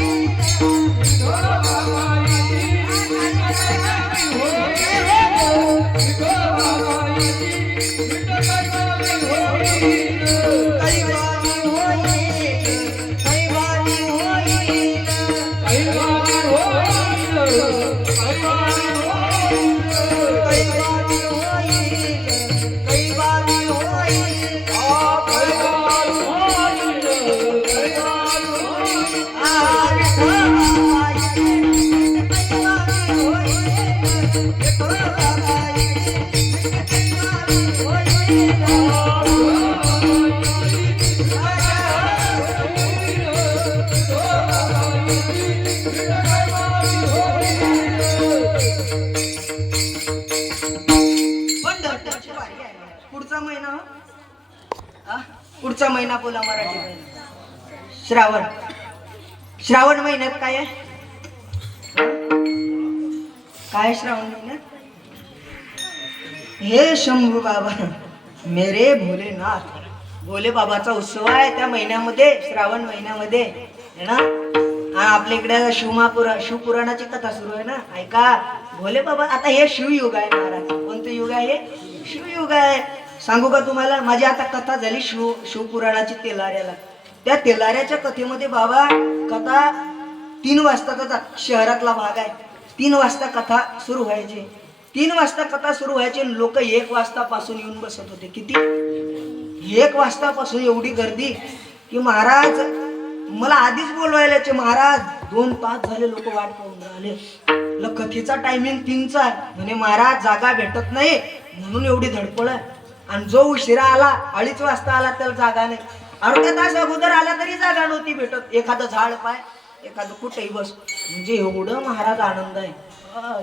विठोबा पायीची विठ कैवामी होईल. विठोबा पायीची विठ कैवामी होईल. कैवामी होईल. कैवामी होईल. कैवामी होईल. पुढचा महिना हो, पुढचा महिना बोला मराठी महिना. श्रावण. श्रावण महिन्यात काय आहे? काय श्रावण महिन्यात? हे शंभू बाबा मेरे भोलेनाथ, भोले बाबाचा उत्सव आहे त्या महिन्यामध्ये, श्रावण महिन्यामध्ये है ना. आपल्या इकडे शिवपुराणाची कथा सुरू आहे ना, ऐका. भोले बाबा, आता हे शिवयुग आहे महाराज. कोणतं युग आहे? शिवयुग आहे. सांगू का तुम्हाला, माझी आता कथा झाली शिवपुराणाची तेलाऱ्याला. त्या तेलाऱ्याच्या कथेमध्ये बाबा कथा 3 वाजता शहरातला भाग आहे. 3 वाजता कथा सुरू व्हायची. 3 वाजता कथा सुरू व्हायची. लोक 1 वाजतापासून येऊन बसत होते. किती? 1 वाजतापासून एवढी गर्दी की महाराज मला आधीच बोलवायलाचे. महाराज 2 तास झाले लोक वाट पाहून राहिले. कथेचा टायमिंग 3चा म्हणे महाराज जागा भेटत नाही म्हणून एवढी धडपड आहे. आणि जो उशिरा आला 2:30 वाजता आला त्याला जागा नाही. अर्धा तास अगोदर आला तरी जागा नव्हती भेटत. एखादं झाड पाय, एखादं कुठेही बस. म्हणजे एवढं महाराज आनंद आहे.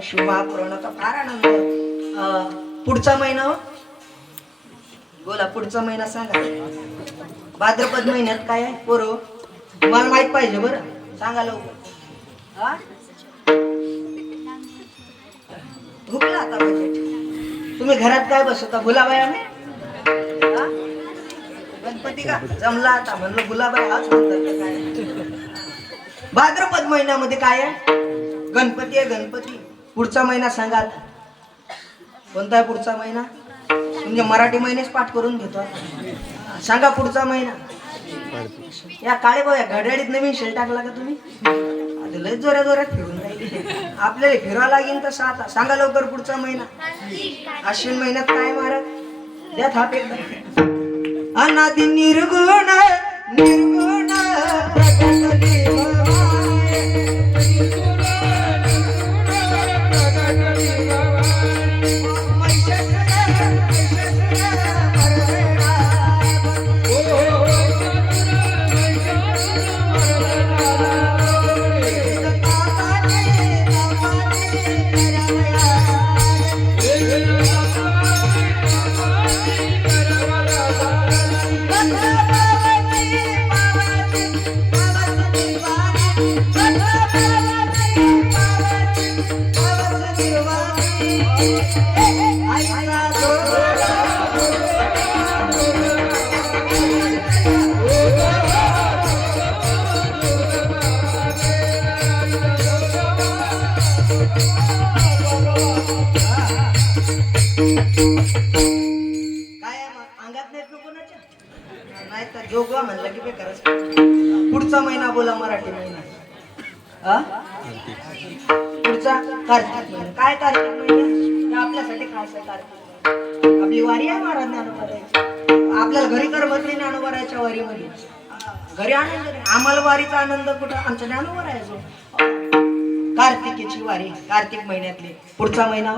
शिवमहापुराणाचा फार आनंद आहे. पुढचा महिना हो बोला. पुढचा महिना सांगा. भाद्रपद महिन्यात काय आहे पोरो? तुम्हाला माहित पाहिजे बरं, सांगा लवकर. भुकला आता बजेट. तुम्ही घरात काय बसवता? गुलाबाई. आम्ही गणपती का जमला आता म्हणलं गुलाबाई हाच म्हणतात काय. भाद्रपद महिन्यामध्ये काय आहे? गणपती आहे गणपती. पुढचा महिना सांगा आता. कोणता आहे पुढचा महिना? म्हणजे मराठी महिनेच पाठ करून घेतो आता. सांगा पुढचा महिना. या काळे भाऊ या घड्याळीत नवीन शेल टाकला का तुम्ही? लय जोऱ्या जोऱ्यात फिरून राहिली. आपल्याला फिरावं लागेल तर आता सांगा लवकर पुढचा महिना. अश्विन महिन्यात काय महाराज? द्या थाप एकदा. अनादि निर्गुण निर्गुण प्रगटली भवाय. जोगवा म्हणलं की बेकारच. पुढचा महिना बोला मराठी महिना. पुढचा कार्तिक महिना. काय कार्तिक महिना? आपल्यासाठी खास आहे कार्तिक. आपली वारी आहे महाराज ज्ञानोबारायची. आपल्याला घरी करमत नाही ज्ञानोबारायच्या वारीमध्ये. घरी आनंद नाही. आम्हाला वारीचा आनंद कुठं? आमच्या ज्ञानोबा आहे जो. कार्तिकीची वारी कार्तिक महिन्यातली. पुढचा महिना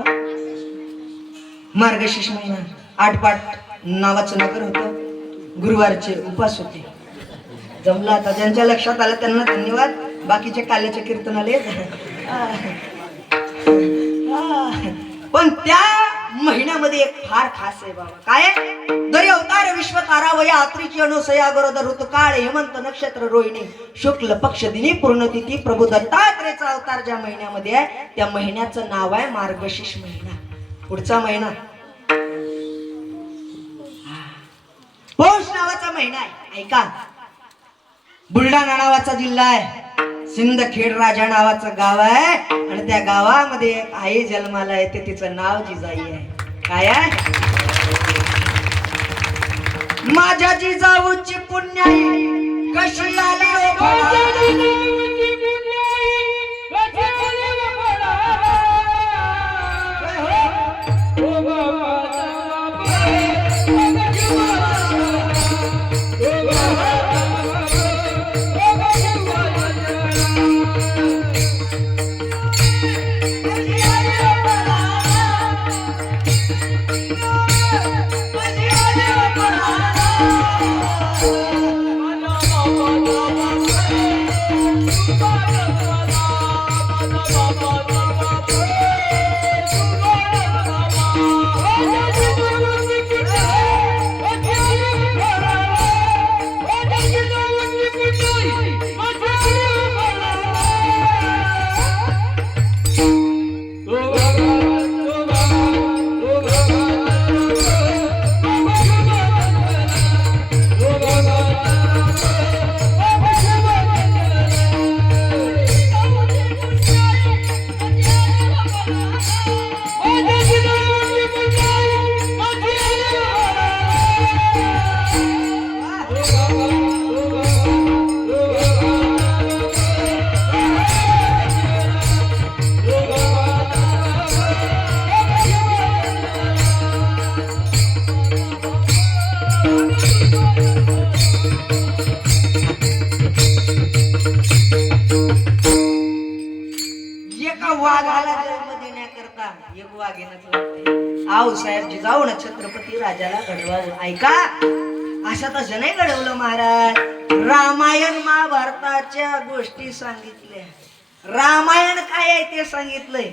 मार्गशीर्ष महिना. आठपाठ नावाचं नगर होतं. गुरुवारचे उपास होते. जमला आता. ज्यांच्या लक्षात आलं त्यांना धन्यवाद. बाकीचे काल्याचे कीर्तन आले. पण त्या महिन्यामध्ये एक फार खास आहे बाबा. काय? दरी अवतार विश्व तारावया आत्रीची अनुसया गरोदर ऋतुकाळ हेमंत नक्षत्र रोहिणी शुक्ल पक्ष दिनी पूर्णतिथी प्रभू दत्तात्रेयचा अवतार ज्या महिन्यामध्ये आहे त्या महिन्याचं नाव आहे मार्गशीर्ष महिना. पुढचा महिना पौष नावाचा महिना आहे. ऐका. बुलढाणा नावाचा जिल्हा आहे. सिंदखेड राजा नावाचं गाव आहे आणि त्या गावामध्ये एक आई जन्माला येते. तिचं नाव जिजाई आहे. काय आहे? माझ्या जिजाऊची पुण्याई कशी आली साहेब जिजाऊ ना छत्रपती राजाला घडवावं. ऐका. अशा तसं नाही घडवलं महाराज. रामायण महाभारताच्या गोष्टी सांगितल्या. रामायण काय आहे ते सांगितलंय.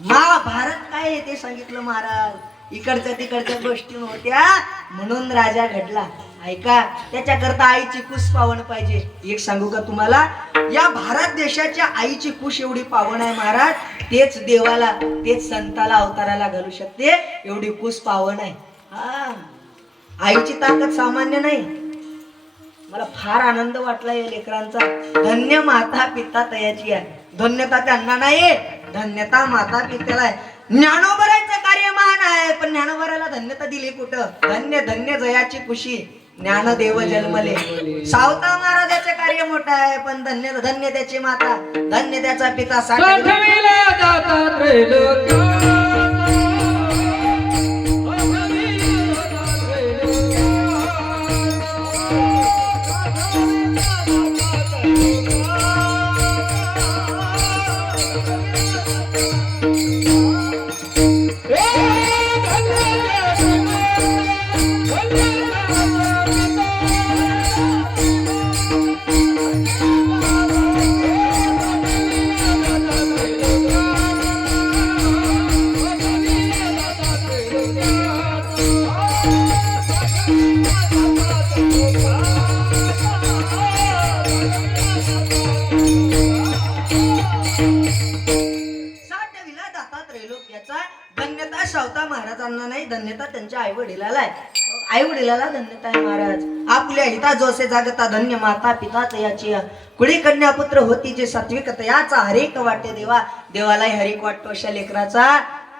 महाभारत काय आहे ते सांगितलं महाराज. इकडच्या तिकडच्या गोष्टी होत्या म्हणून राजा घडला. ऐका. त्याच्याकरता आईची कुस पावन पाहिजे. एक सांगू का तुम्हाला? या भारत देशाच्या आईची कुश एवढी पावन आहे महाराज. तेच देवाला तेच संताला अवताराला घालू शकते एवढी कुस पावन आहे. आईची ताकद सामान्य नाही. मला फार आनंद वाटला या लेकरांचा. धन्य माता पिता तयाची आहे धन्यता त्यांना नाही, धन्यता माता पित्याला आहे. ज्ञानोबराचं कार्य महान आहे, पण ज्ञानोबराला धन्यता दिली कुठं? धन्य धन्य जयाची खुशी ज्ञानदेव जन्मले. सावता महाराजाचे कार्य मोठं आहे, पण धन्य धन्य त्याची माता, धन्य त्याचा पिता. धन्यता सावता महाराजांना नाही, धन्यता त्यांच्या आई वडिलाला आहे. आई वडिलाला धन्यता आहे महाराज. आपल्या हिता जोसे जागता धन्य माता पिताच याची. कुळी कन्या पुत्र होती जे सात्विक याचा हरेक वाटे देवा, देवालाही हरेक वाटतो अशा लेकराचा.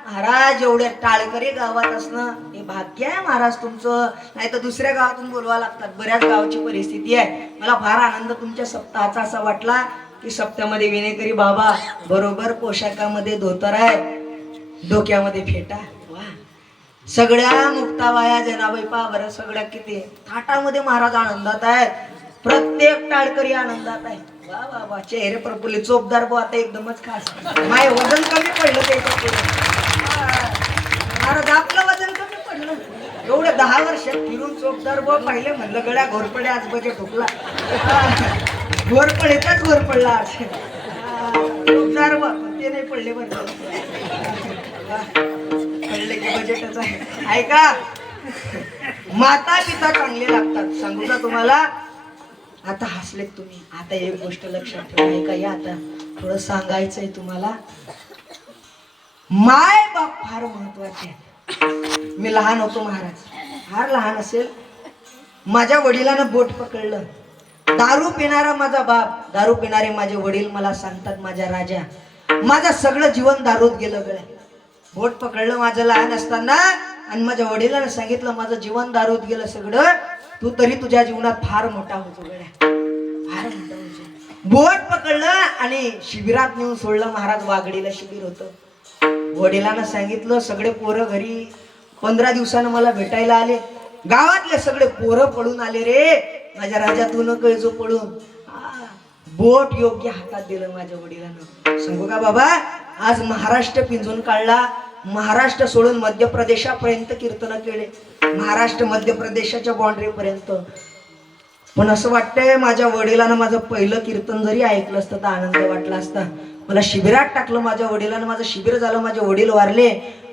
महाराज एवढ्या टाळकरी गावात असणं हे भाग्य आहे महाराज तुमचं, नाही तर दुसऱ्या गावातून बोलवा लागतात. बऱ्याच गावाची परिस्थिती आहे. मला फार आनंद तुमच्या सप्ताहाचा असा वाटला की सप्त्यामध्ये विनेकरी बाबा बरोबर पोशाखामध्ये धोतर आहे, डोक्यामध्ये फेटा. वा, सगळ्या मुक्ताबाया जनाबाई पा बरं, सगळ्या किती थाटामध्ये महाराज आनंदात आहेत. प्रत्येक टाळकरी आनंदात आहे. वा वा वा, चेहरे प्रफुल्लित, चोपदार बो आता एकदमच खास. माय वजन कमी पडलं त्याच्यात महाराज, आपलं वजन कमी पडलं. एवढं 10 वर्षात फिरून चोपदार बो पाहिले म्हणलं गड्या घोरपडे आज बजे ठोकला. घोरपडेचाच घोर पडला आज. चोपदार बो ते नाही पडले बरं, पडले की बजेटच आहे. ऐका, माता पिता चांगले लागतात. सांगू का तुम्हाला? आता हसलेत तुम्ही. आता एक गोष्ट लक्षात ठेवा. ऐका, या आता थोडं सांगायचंय तुम्हाला. माय बाप फार महत्वाचे. मी लहान होतो महाराज, फार लहान असेल. माझ्या वडिलांना बोट पकडलं. दारू पिणारा माझा बाप, दारू पिणारे माझे वडील मला सांगतात, माझ्या राजा, माझं सगळं जीवन दारूत गेलं गड्या. बोट पकडलं माझं लहान असताना आणि माझ्या वडिलांना सांगितलं माझं जीवन दारूत गेलं सगळं, तू तरी तुझ्या जीवनात फार मोठा होतो गड्या, फार मोठा होतो. बोट पकडलं आणि शिबिरात नेऊन सोडलं महाराज. वागडीला शिबिर होतं. वडिलांना सांगितलं, सगळे पोरं घरी 15 दिवसानं मला भेटायला आले. गावातले सगळे पोरं पळून आले रे माझ्या राजा, तू न कळजो पळून. बोट योग्य हातात दिलं माझ्या वडिलांना. सांगू का बाबा, आज महाराष्ट्र पिंजून काढला. महाराष्ट्र सोडून मध्य प्रदेशापर्यंत कीर्तन केले, महाराष्ट्र मध्य प्रदेशाच्या बाउंड्री पर्यंत. पण असं वाटतंय माझ्या वडिलांना माझं पहिलं कीर्तन जरी ऐकलं असतं तर आनंद वाटला असता. मला शिबिरात टाकलं माझ्या वडिलांना, माझं शिबिर झालं, माझे वडील वारले.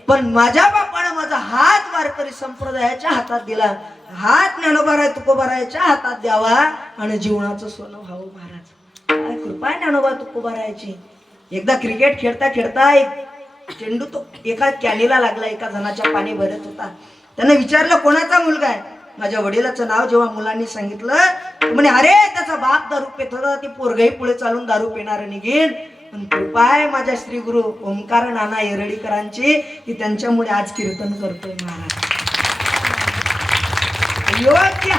पण माझ्या बापानं माझा हात वारकरी संप्रदायाच्या हातात दिला. हात ज्ञानोबा तुकोबारायाच्या हातात द्यावा आणि जीवनाचं सोनं व्हावं महाराज. काय कृपा आहे ज्ञानोबा तुकोबारायाची. एकदा क्रिकेट खेळता खेळता एक चेंडू तो एका कॅनीला लागला. एका जणाच्या पाणी भरत होता. त्यानं विचारलं कोणाचा मुलगा आहे. माझ्या वडिलाचं नाव जेव्हा मुलांनी सांगितलं म्हणे, अरे त्याचा बाप दारू पित होता, ती पोरगही पुढे चालून दारू पिणार निघेल. पण कृपा आहे माझ्या श्री गुरु ओंकार नाना येरडीकरांची की त्यांच्यामुळे आज कीर्तन करतोय महाराज. योग्य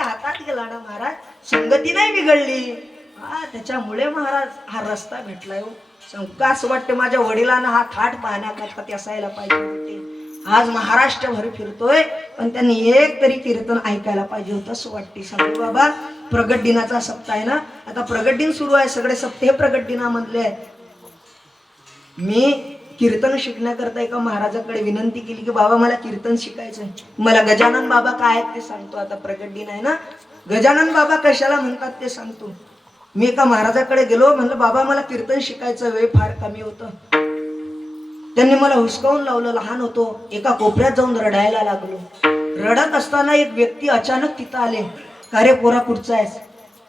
हातात गेला ना महाराज, संगती नाही बिघडली. त्याच्यामुळे महाराज हा रस्ता भेटलाय. का असं वाटतं माझ्या वडिलांना हा थाट पाहण्याकरता ते असायला पाहिजे होते. आज महाराष्ट्रभर फिरतोय पण त्यांनी एक तरी कीर्तन ऐकायला पाहिजे होतं असं वाटते. सांगू बाबा, प्रगट दिनाचा सप्ताह आहे ना, आता प्रगट दिन सुरू आहे. सगळे सप्ते हे प्रगट दिनामधले आहेत. मी कीर्तन शिकण्याकरता एका महाराजाकडे विनंती केली की बाबा मला कीर्तन शिकायचंय, मला गजानन बाबा काय आहेत ते सांगतो. आता प्रगट दिन आहे ना, गजानन बाबा कशाला म्हणतात ते सांगतो. मी एका महाराजाकडे गेलो, म्हणलं बाबा मला कीर्तन शिकायचं, वेळ फार कमी होतं. त्यांनी मला हुसकावून लावलं. लहान होतो, एका कोपऱ्यात जाऊन रडायला लागलो. रडत असताना एक व्यक्ती अचानक तिथं आले. का रे पोरा कुठचा आहेस?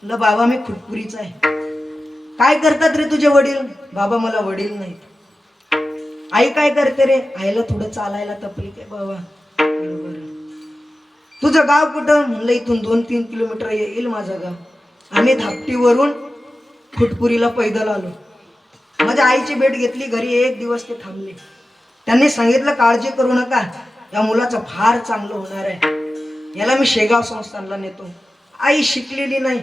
म्हणलं बाबा मी खुटपुरीचा आहे. काय करतात रे तुझे वडील? बाबा मला वडील नाहीत. आई काय करते रे? आईला थोडं चालायला तकलीफ आहे बाबा. तुझं गाव कुठं? म्हणलं इथून 2-3 किलोमीटर येईल माझं गाव. आम्ही धापटीवरून फुटपुरीला पैदल आलो. माझ्या आईची भेट घेतली. घरी एक दिवस ते थांबले. त्यांनी सांगितलं काळजी करू नका, या मुलाचं फार चांगलं होणार आहे, याला मी शेगाव संस्थानला नेतो. आई शिकलेली नाही,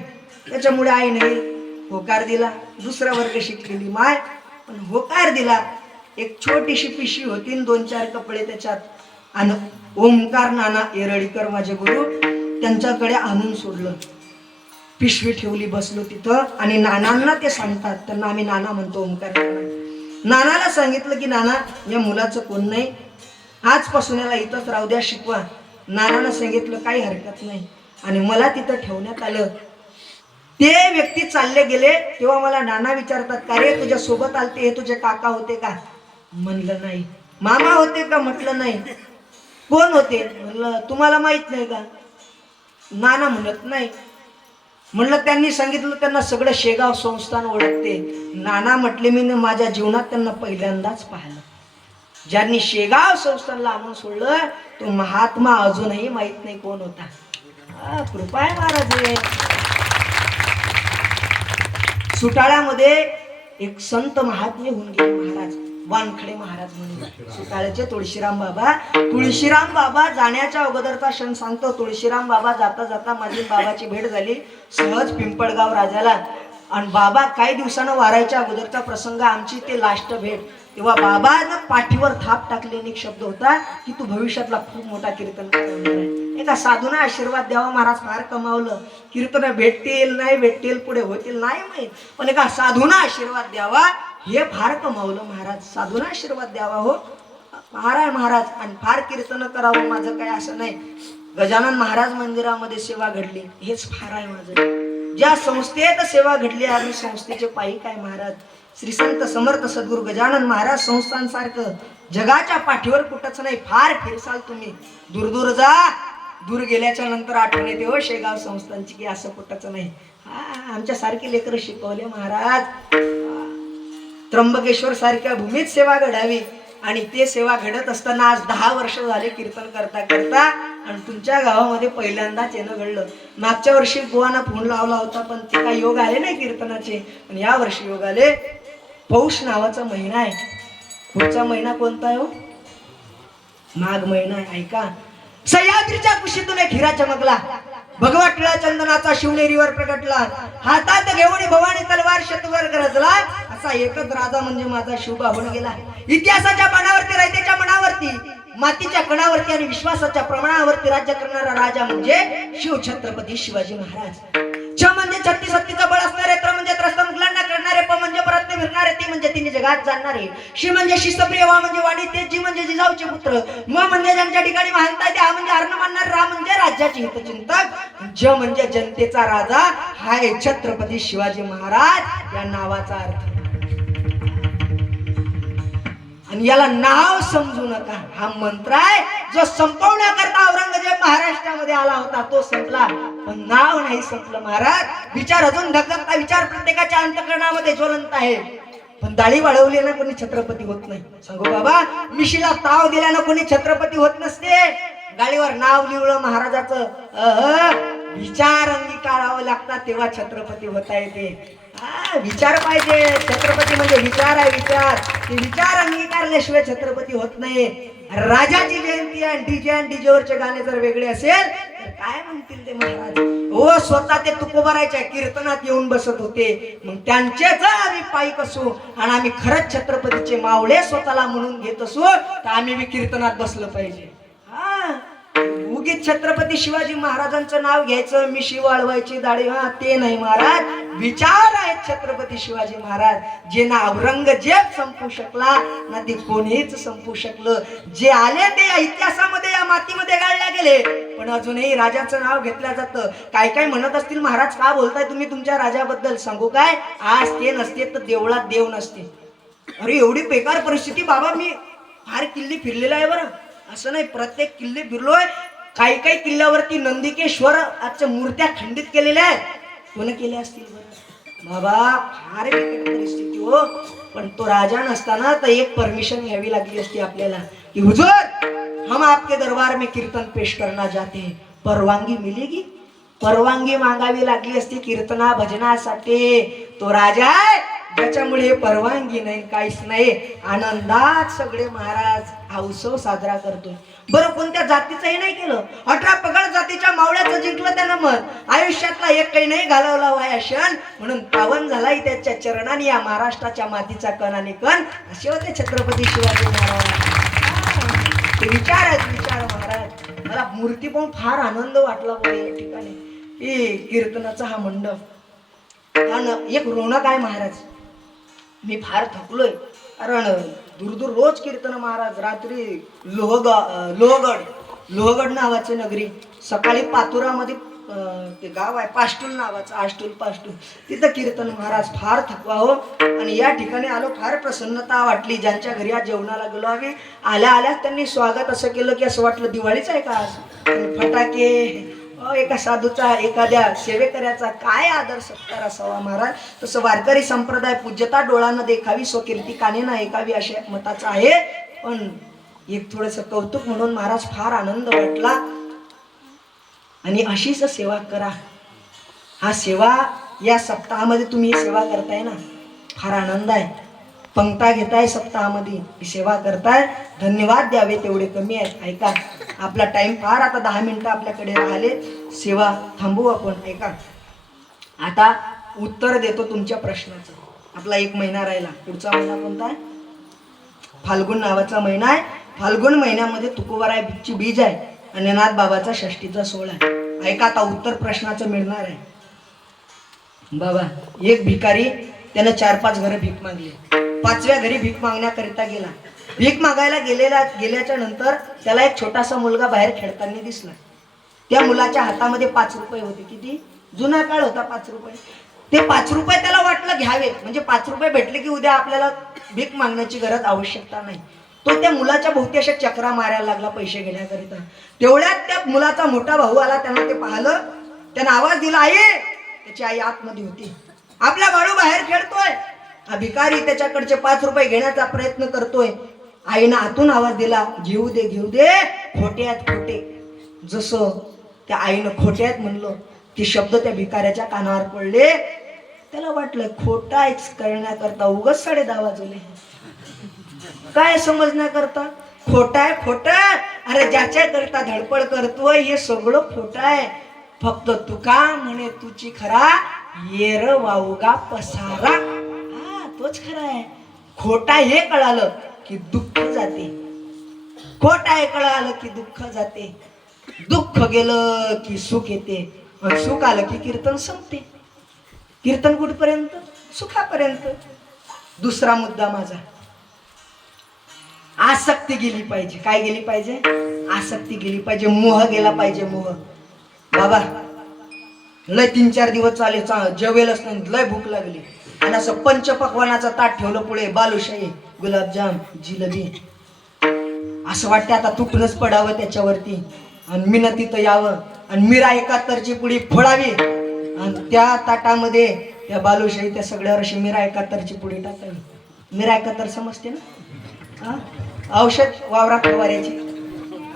त्याच्यामुळे आई नाही होकार दिला. दुसरा वर्ग शिकलेली माय पण होकार दिला. एक छोटीशी पिशवी होती, 2-4 कपडे त्याच्यात. आणि ओमकार नाना येरळीकर माझे गुरु, त्यांच्याकडे आणून सोडलं. पिशवी ठेवली, बसलो तिथं. आणि नानांना ते सांगतात, त्यांना आम्ही नाना म्हणतो, ओमकार नाना. नानाला सांगितलं की नाना या मुलाचं कोण नाही, आजपासून याला इथंच राहू द्या, शिकवा. नानानं सांगितलं काही हरकत नाही. आणि मला तिथं ठेवण्यात आलं. ते व्यक्ती चालले गेले तेव्हा मला नाना विचारतात, का रे तुझ्या सोबत आलते हे तुझे काका होते का? म्हणलं नाही. मामा होते का? म्हटलं नाही. कोण होते? म्हणलं तुम्हाला माहित नाही का? नाना म्हणत नाही. म्हणलं त्यांनी सांगितलं त्यांना सगळं शेगाव संस्थान ओळखते. नाना म्हटले मी माझ्या जीवनात त्यांना पहिल्यांदाच पाहिलं. ज्यांनी शेगाव संस्थानला आणून सोडलं तो महात्मा अजूनही माहित नाही कोण होता. कृपा आहे महाराज. सुटाळ्यामध्ये एक संत महात्मे होऊन गेले महाराज, वानखडे महाराज म्हणून. सुटाळ्याचे तुळशीराम बाबा. तुळशीराम बाबा जाण्याच्या अगोदरचा क्षण सांगतो. तुळशीराम बाबा जाता जाता माझी बाबाची भेट झाली सहज पिंपळगाव राजाला. आणि बाबा काही दिवसानं वारायच्या अगोदरचा प्रसंग, आमची ते लास्ट भेट. तेव्हा बाबानं पाठीवर थाप टाकलेला एक शब्द होता की तू भविष्यातला खूप मोठा कीर्तनकार होणार आहे. एका साधूने आशीर्वाद द्यावा. महाराज फार कमावलं. कीर्तन भेटतील नाही भेटतील पुढे होतील नाही माहीत, पण एका साधूने आशीर्वाद द्यावा हे फार कमावलं महाराज. साधूने आशीर्वाद द्यावा हो फार आहे महाराज. आणि फार कीर्तन करावं माझं काय असं नाही. गजानन महाराज मंदिरामध्ये सेवा घडली हेच फार आहे माझं. ज्या संस्थेत सेवा घडली आम्ही संस्थेचे पायी काय महाराज. श्री संत समर्थ सद्गुरू गजानन महाराज संस्थान सारखं जगाच्या पाठीवर कुठंच नाही. फार फिरसाल तुम्ही, दूर दूर जा. दूर गेल्याच्या नंतर आठवण येते हो शेगाव संस्थानची की असं कुठंच नाही. आमच्या सारखी लेकरं शिकवले महाराज. त्र्यंबकेश्वर सारख्या भूमीत सेवा घडावी. आणि ते सेवा घडत असताना आज 10 वर्ष झाले कीर्तन करता करता. आणि तुमच्या गावामध्ये पहिल्यांदाच येणं घडलं. मागच्या वर्षी गोवाना फोन लावला होता पण ते काही योग आले नाही कीर्तनाचे. पण या वर्षी योग आले. पौष नावाचा महिना आहे. पुढचा महिना कोणता आहे हो? माघ महिना आहे. ऐका, सह्याद्रीच्या कुशीतून एक हिरा चमकला. भगवा टिळा चंदनाचा शिवनेरीवर प्रगटला. हातात घेऊन भवानी तलवार शतवर गरजला. असा एकच राजा म्हणजे माझा शिवबा होऊन गेला. इतिहासाच्या पानावरती, रयतेच्या मनावरती, मातीच्या कणावरती आणि विश्वासाच्या प्रमाणावरती राज्य करणारा राजा म्हणजे शिवछत्रपती शिवाजी महाराज. छ म्हणजे छत्तीस हत्तीचं बळ असणारे, त्र म्हणजे त्रस्त मुघलांना करणारे, प म्हणजे परत्ने फिरणारे, ती म्हणजे तिने जगात जाणणारे, शी म्हणजे शिस्तप्रिय, वा म्हणजे वाणी ते, जी म्हणजे जिजाऊचे पुत्र, म म्हणजे ज्यांच्या ठिकाणी महानता आहे, हा म्हणजे हरण मानणार, रा म्हणजे राज्याचे हितचिंतक, ज म्हणजे जनतेचा राजा. हाय छत्रपती शिवाजी महाराज या नावाचा अर्थ. आणि याला नाव समजू नका, हा मंत्र आहे जो संपवण्याकरता औरंगजेब महाराष्ट्रामध्ये आला होता. तो संपला पण नाव नाही संपलं महाराज. विचार अजून धगधगता, विचार प्रत्येकाच्या अंतःकरणामध्ये ज्वलंत आहे. पण दाढी वाढवली ना कोणी छत्रपती होत नाही. सांगू बाबा, मिशीला ताव दिल्यानं कोणी छत्रपती होत नसते. गाडीवर नाव लिहिलं महाराजाचं, विचार अंगीकारावं लागतात तेव्हा छत्रपती होता येते. विचार पाहिजे. छत्रपती म्हणजे विचार आहे, विचार. ते विचार अंगीकारल्याशिवाय छत्रपती होत नाही. राजाची जयंती आणि डीजेवरचे गाणे जर वेगळे असेल तर काय म्हणतील ते महाराज. हो, स्वतः ते तुकोबारायच्या कीर्तनात येऊन बसत होते. मग त्यांचेच आम्ही पायीक असू आणि आम्ही खरंच छत्रपतीचे मावळे स्वतःला म्हणून घेत असू तर आम्ही बी कीर्तनात बसलं पाहिजे. उगीच छत्रपती शिवाजी महाराजांचं नाव घ्यायचं, मिशी वाळवायची, दाढी, ते नाही महाराज. विचार आहेत छत्रपती शिवाजी महाराज. जे ना औरंगजेब संपू शकला ना ते कोणीच संपू शकलं. जे आले ते या इतिहासामध्ये, या मातीमध्ये गाळल्या गेले. पण अजूनही राजाचं नाव घेतलं जातं. काय काय म्हणत असतील महाराज, का बोलताय तुम्ही तुमच्या राजाबद्दल? सांगू काय, आज ते नसते तर देवळात देव नसते. अरे एवढी बेकार परिस्थिती बाबा. मी फार किल्ले फिरलेला आहे बरं, असं नाही, प्रत्येक किल्ले फिरलोय. काही काही किल्ल्यावरती नंदिकेश्वर आजच्या मूर्त्या खंडित केलेल्या आहेत. कोण केल्या असतील बरं बाबा? फार बिकट परिस्थिती हो. पण तो राजा नसताना तर एक परमिशन घ्यावी लागली असती आपल्याला की हुजूर हम आपके दरबार में कीर्तन पेश करना चाहते हैं, परवानगी मिलेगी? परवानगी मागावी लागली असती कीर्तना भजनासाठी. तो राजा आहे ज्याच्यामुळे परवानगी नाही, काहीच नाही, आनंदात सगळे महाराज हा उत्सव साजरा करतोय. बरं कोणत्या जातीचंही नाही केलं, 18 पगड जातीच्या मावळ्याचं जिंकलं त्यानं मत. आयुष्यातला एक काही नाही घालवला वाया क्षण, म्हणून पावन झालाय त्याच्या चरणाने या महाराष्ट्राच्या मातीचा कण आणि कण. असे होते छत्रपती शिवाजी महाराज. ते विचार आहेत, विचार महाराज. मला मूर्ती पाहून फार आनंद वाटला बघ या ठिकाणी. कीर्तनाचा हा मंडप आणि एक रोनक आहे महाराज. मी फार थकलोय कारण दूर दूर रोज कीर्तन महाराज. रात्री लोहगड नावाची नगरी, सकाळी पातुरामध्ये ते गाव आहे पाष्टूल नावाचं, पाष्टूल तिथं कीर्तन महाराज. फार थकवा हो. आणि या ठिकाणी आलो, फार प्रसन्नता वाटली. ज्यांच्या घरी आज जेवणाला गेलो आम्ही, आल्या आल्या त्यांनी स्वागत असं केलं की असं वाटलं दिवाळीच आहे का आज. फटाके, एका साधूचा एखाद्या सेवेकऱ्याचा काय आदर सत्कार असावा महाराज. तसं वारकरी संप्रदाय पूज्यता डोळानं देखावी स्वकीर्ती काने ना ऐकावी अशा एक मताचा आहे. पण एक थोडस कौतुक म्हणून महाराज फार आनंद वाटला. आणि अशीच सेवा करा. हा सेवा या सप्ताहामध्ये तुम्ही सेवा करताय ना, फार आनंद आहे. पंक्ता घेताय सप्ताहामध्ये सेवा करताय, धन्यवाद द्यावे तेवढे कमी आहेत. ऐका, आपला टाइम फार, आता 10 मिनिटं आपल्याकडे राहिले. सेवा थांबवू आपण. ऐका, आता उत्तर देतो तुमच्या प्रश्नाचं. आपला 1 महिना राहिला. पुढचा महिना कोणता आहे? फाल्गुन नावाचा महिना आहे. फाल्गुन महिन्यामध्ये तुकोबारायची बीज आहे आणि नाथ बाबाचा षष्टीचा सोहळा आहे. ऐका, आता उत्तर प्रश्नाचं मिळणार आहे. बाबा, एक भिकारी त्यानं 4-5 घरं भीक मागली. 5व्या घरी भीक मागण्याकरिता गेला. भीक मागायला गेल्याच्या नंतर त्याला एक छोटासा मुलगा बाहेर खेळताना दिसला. त्या मुलाच्या हातामध्ये 5 रुपये होते. किती जुना काळ होता, 5 रुपये. ते 5 रुपये त्याला वाटलं घ्यावे, म्हणजे 5 रुपये भेटले की उद्या आपल्याला भीक मागण्याची गरज आवश्यकता नाही. तो त्या मुलाच्या भोवती अशा चक्रा मारायला लागला पैसे घेण्याकरिता. तेवढ्यात त्या मुलाचा मोठा भाऊ आला. त्यानं ते पाहिलं, त्यानं आवाज दिला, आई. त्याची आई आतमध्ये होती. आपला बाळू बाहेर खेळतोय. हा भिकारी त्याच्याकडचे 5 रुपये घेण्याचा प्रयत्न करतोय. आईनं आतून आवाज दिला, घेऊ दे घेऊ दे, खोटे आहेत खोटे. जसं त्या आईनं खोटे आहेत म्हणलं, ते शब्द त्या भिकाऱ्याच्या कानावर पडले. त्याला वाटलं खोटा करण्याकरता उगाच 10:30 वाजवले. काय समजण्याकरता? खोटा आहे खोटा. अरे ज्याच्या करता धडपड करतोय हे सगळं खोटं आहे. फक्त तुका म्हणे तुची खरा, येर वावगा पसारा. हा, तोच खरा आहे. खोटा हे कळालं की दुःख जाते. खोटा हे कळालं की दुःख जाते. दुःख गेलं की सुख येते. आणि सुख आलं की कीर्तन संपते. कीर्तन कुठपर्यंत? सुखापर्यंत. दुसरा मुद्दा माझा, आसक्ती गेली पाहिजे. काय गेली पाहिजे? आसक्ती गेली पाहिजे. मोह गेला पाहिजे. मोह. बाबा, लय 3-4 दिवस चाले, जेवेलच नाही, लय भूक लागली आणि असं पंचपक्वानाचं ताट ठेवलं पुढे, बालुशाही, गुलाबजाम, जिलेबी. असं वाटतं आता तुटणंच पडावं त्याच्यावरती आणि मीनं तिथं यावं आणि मीरा 71ची पुडी फोडावी आणि त्या ताटामध्ये त्या बालुशाही त्या सगळ्यावर अशी मीरा 71ची पुडी टाकावी. मीरा 71 समजते ना? औषध वावरात फवाऱ्याची,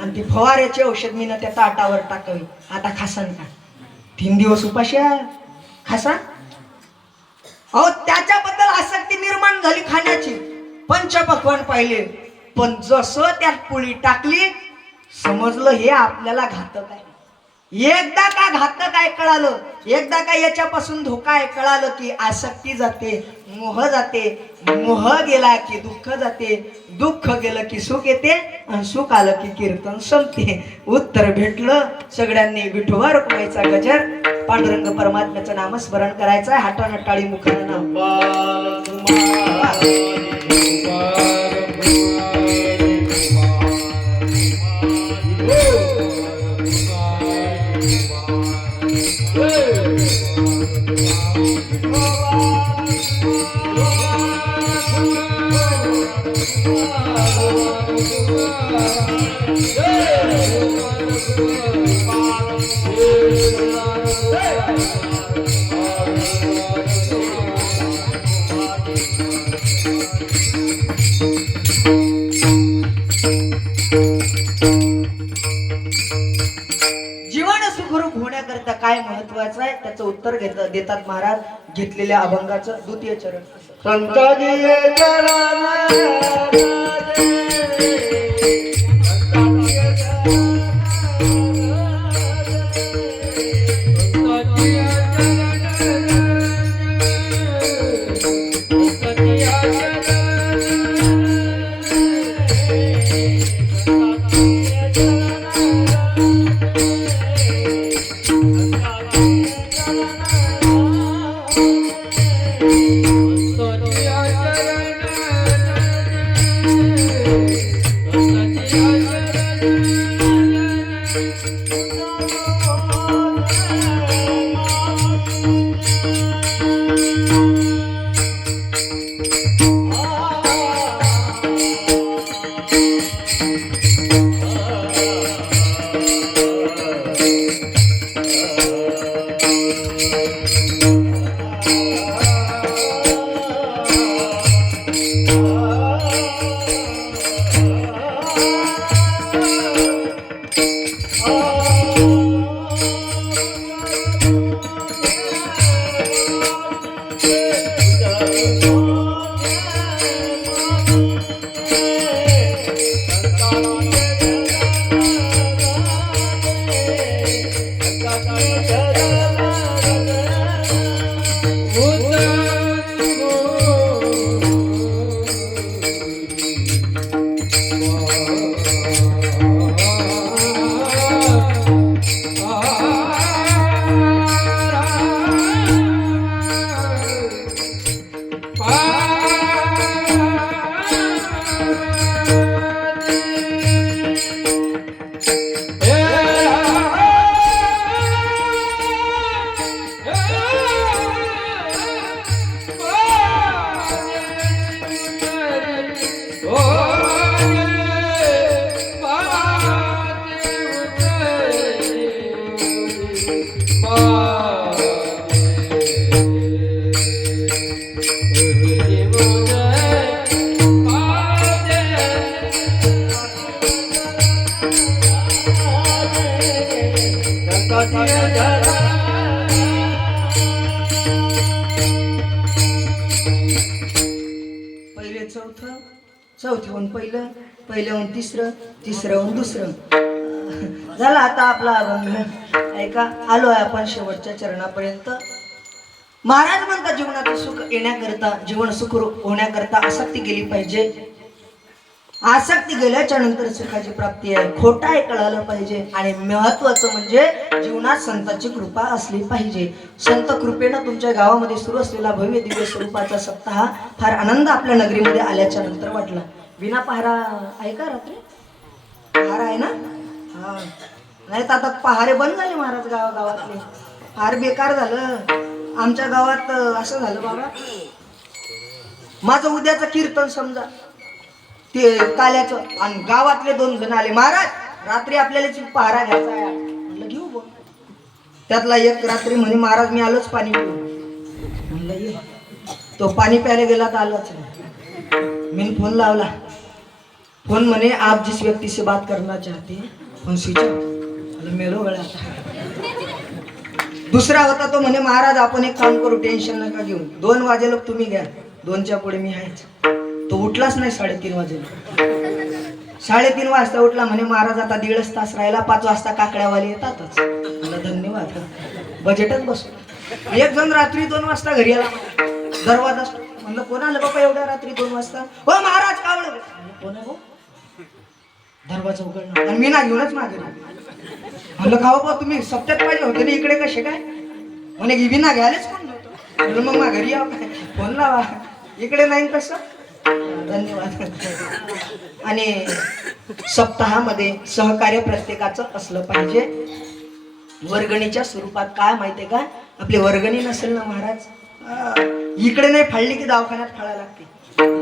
आणि ती फवाऱ्याची औषध मीनं त्या ताटावर टाकावी. आता खासान का? 3 दिवस उपाशी खासा. अहो, त्याच्याबद्दल आसक्ती निर्माण झाली खाण्याची. पंचपक्वान पाहिले, पण जसं त्यात पोळी टाकली समजलं हे आपल्याला घातक आहे. एकदा का घातक आहे कळालं, एकदा का याच्यापासून धोका आहे कळालं की आसक्ती जाते, मोह जाते. मोह गेला की दुःख जाते, दुःख गेलं की सुख येते आणि सुख आलं की कीर्तन संपते. उत्तर भेटलं. सगळ्यांनी विठोबा रुक्माईचा गजर, पांडुरंग परमात्म्याचं नामस्मरण करायचं आहे. हातानं टाळी मुखानं नाम. काय महत्वाचं आहे त्याचं उत्तर देतात महाराज घेतलेल्या अभंगाचं द्वितीय चरण. संताजी पहिले चौथं, चौथ्याहून पहिलं, पहिल्याहून तिसरं, तिसऱ्याहून दुसरं. झाला आता आपला अभंग. ऐका, आलो आहे आपण शेवटच्या चरणापर्यंत. महाराज म्हणतात जीवनाचं सुख येण्याकरता, जीवन सुखरूप होण्याकरता आसक्ती गेली पाहिजे. आसक्ती गेल्याच्या नंतर सुखाची प्राप्ती आहे. खोटा हे कळालं पाहिजे. आणि महत्वाचं म्हणजे जीवनात संतांची कृपा असली पाहिजे. संत कृपेनं तुमच्या गावामध्ये सुरू असलेला भव्य दिव्य स्वरूपाचा सप्ताह फार आनंद आपल्या नगरीमध्ये आल्याच्या नंतर वाटला. विना पहारा आहे का रात्री? पहारा आहे ना? हा, नाही तर आता पहारे बंद झाले महाराज गावातले. फार बेकार झालं. आमच्या गावात असं झालं बाबा, माझं उद्याचं कीर्तन समजा ते काल्याचं, आणि गावातले 2 जण आले, महाराज रात्री आपल्याला पहारा घ्यायचा आहे. म्हणलं घेऊ बघ. त्यातला एक रात्री म्हणे महाराज मी आलोच पाणी पिऊ. म्हणलं ये. तो पाणी प्यायला गेला तर आलोच नाही. मी फोन लावला. फोन म्हणे आप जिस व्यक्ति से बात करना चाहते हैं फोन स्विच ऑफ. मेलो वेळा. दुसरा होता तो म्हणे महाराज आपण एक काम करू, टेन्शन नका घेऊ, 2 वाजे लोक तुम्ही घ्या, 2च्या पुढे मी आहेच. तो उठलाच नाही 3:30 वाजेला. 3:30 वाजता उठला. म्हणे महाराज आता 1.5 तास राहिला, 5 वाजता काकड्यावाले येतातच. मला धन्यवाद, बजेटच बसलो. एक जण रात्री 2 वाजता घरी आला. दरवाजा म्हणलं कोण आलं बाबा एवढ्या रात्री 2 वाजता? हो महाराज कावळ. कोण आहे हो? दरवाजा उघडला आणि मी ना घेऊनच मागे. म्हणलं का बाबा तुम्ही सप्त्यात पाहिजे होते ना, इकडे कसे काय? म्हणे की विना घ्यायलाच कोण नव्हतं. म्हणलं मग मा घरी यावं काय? फोन लावा. इकडे नाही कसं. धन्यवाद. आणि सप्ताहामध्ये सहकार्य प्रत्येकाचं असलं पाहिजे. वर्गणीच्या स्वरूपात काय माहितीये का, आपली वर्गणी नसेल ना महाराज, इकडे नाही फाळली की दवाखान्यात फाळायला लागते.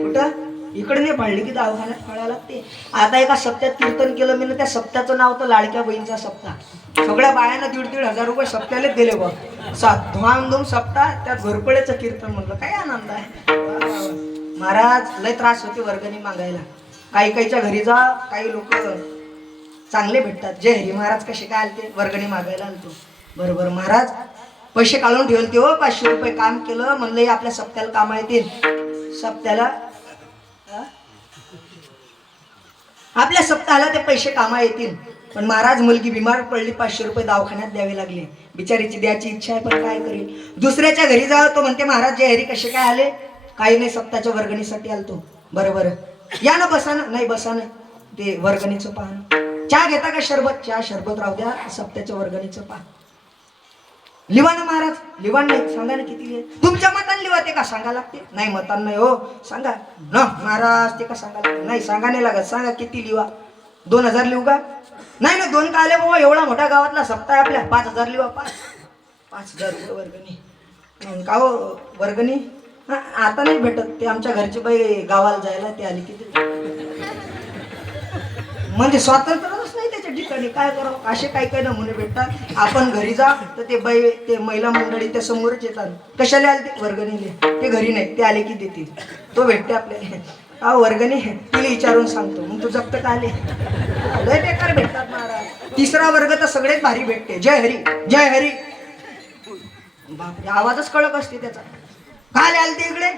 कुठं? इकडे नाही फाळली की दवाखान्यात फाळायला लागते. आता एका सप्त्यात कीर्तन केलं मी ना, त्या सप्त्याचं नाव तर लाडक्या बहीणचा सप्ताह. सगळ्या बायांना 1,500 रुपये सप्त्यालाच दिले बघ. धुमाधूम सप्ताह, त्यात घोरपळेचं कीर्तन. म्हणलं काय आनंद आहे महाराज. लय त्रास होते वर्गणी मागायला. काहीच्या घरी जा, काही लोक चांगले भेटतात. जय हरी महाराज कसे काय आलते वर्गणी मागायला आलतो. बरोबर महाराज पैसे काढून ठेवले ते हो 500 रुपये काम केलं म्हणलं हे आपल्या सप्त्याला कामा येतील सप्त्याला आपल्या सप्ताहाला ते पैसे कामा येतील पण महाराज मुलगी बिमार पडली 500 रुपये दवाखान्यात द्यावे लागले बिचारीची द्यायची इच्छा आहे पण काय करेल दुसऱ्याच्या घरी जावं तो म्हणते महाराज जे हरी कसे काय आले काही नाही सप्ताच्या वर्गणीसाठी आलतो बरोबर या ना बसा ना नाही बसा ना ते वर्गणीचं पाहणं चहा घेता का शरबत चहा शरबत राहू द्या सप्त्याच्या वर्गणीचं पहा लिवा ना महाराज लिवा नाही सांगा ना किती लिहा तुमच्या मतान लिवा ते का सांगा लागते नाही मतान नाही हो सांगा न महाराज ते का सांगा लागते नाही सांगा नाही लागत सांगा किती लिवा 2000 लिहू का नाही ना 2 का आले बाबा एवढा मोठ्या गावातला सप्ताह आपल्या 5000 लिवा 5000 वर्गणी का हो वर्गणी आता नाही भेटत ते आमच्या घरची बाई गावाला जायला ते आली किती म्हणजे स्वातंत्र्यच नाही त्याच्या ठिकाणी काय करावं असे काही काही नमुने भेटतात आपण घरी जा तर ते बाई ते महिला मंडळी त्या समोरच येतात कशाला आले ते वर्गणीले ते घरी नाही ते आले की देतील तो भेटते आपल्याला हा वर्गणी तिला विचारून सांगतो मग तू जप्त का आले लय बेकार भेटतात महाराज 3रा वर्ग तर सगळेच भारी भेटते जय हरी जय हरी बापरे आवाजच कळक असते त्याचा काय आले ते इकडे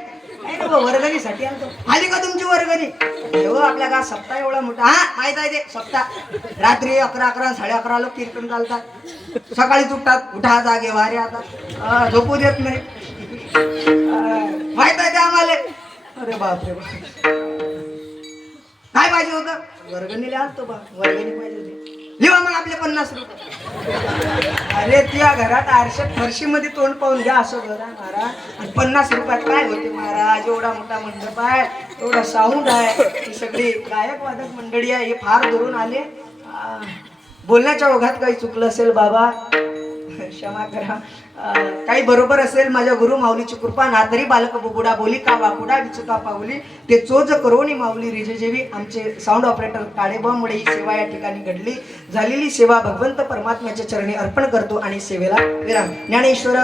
नाही ना वर्गणीसाठी आलतो आली का तुमची वर्गणी हो आपल्या गावात सप्ताह एवढा मोठा हा माहित आहे ते सप्ताह रात्री 11 11:30 लोक कीर्तन चालतात सकाळी उठतात उठा जागे वारे आता झोपू देत नाही माहित आहे ते आम्हाला अरे बापरे बाप काय पाहिजे होतं वर्गणीला आलतो बा वर्गणी पाहिजे होती लिहा मग आपले 50 रुपये अरे त्या घरात आरशात फरशीमध्ये तोंड पाहून घ्या असं घरा महाराज आणि 50 रुपयात काय होते महाराज एवढा मोठा मंडप आहे एवढा साऊंड आहे ही सगळी गायक वादक मंडळी आहे हे फार दुरून आले बोलण्याच्या ओघात काही चुकलं असेल बाबा क्षमा करा काही बरोबर असेल माझ्या गुरु माऊलीची कृपा ना तरी बालक बुबुडा बोली का वाकुडा विचुका पावली ते चोज करोनी माऊली रिजेजेवी आमचे साऊंड ऑपरेटर काळेबामुळे ही सेवा या ठिकाणी घडली झालेली सेवा भगवंत परमात्म्याच्या चरणी अर्पण करतो आणि सेवेला विराम ज्ञानेश्वर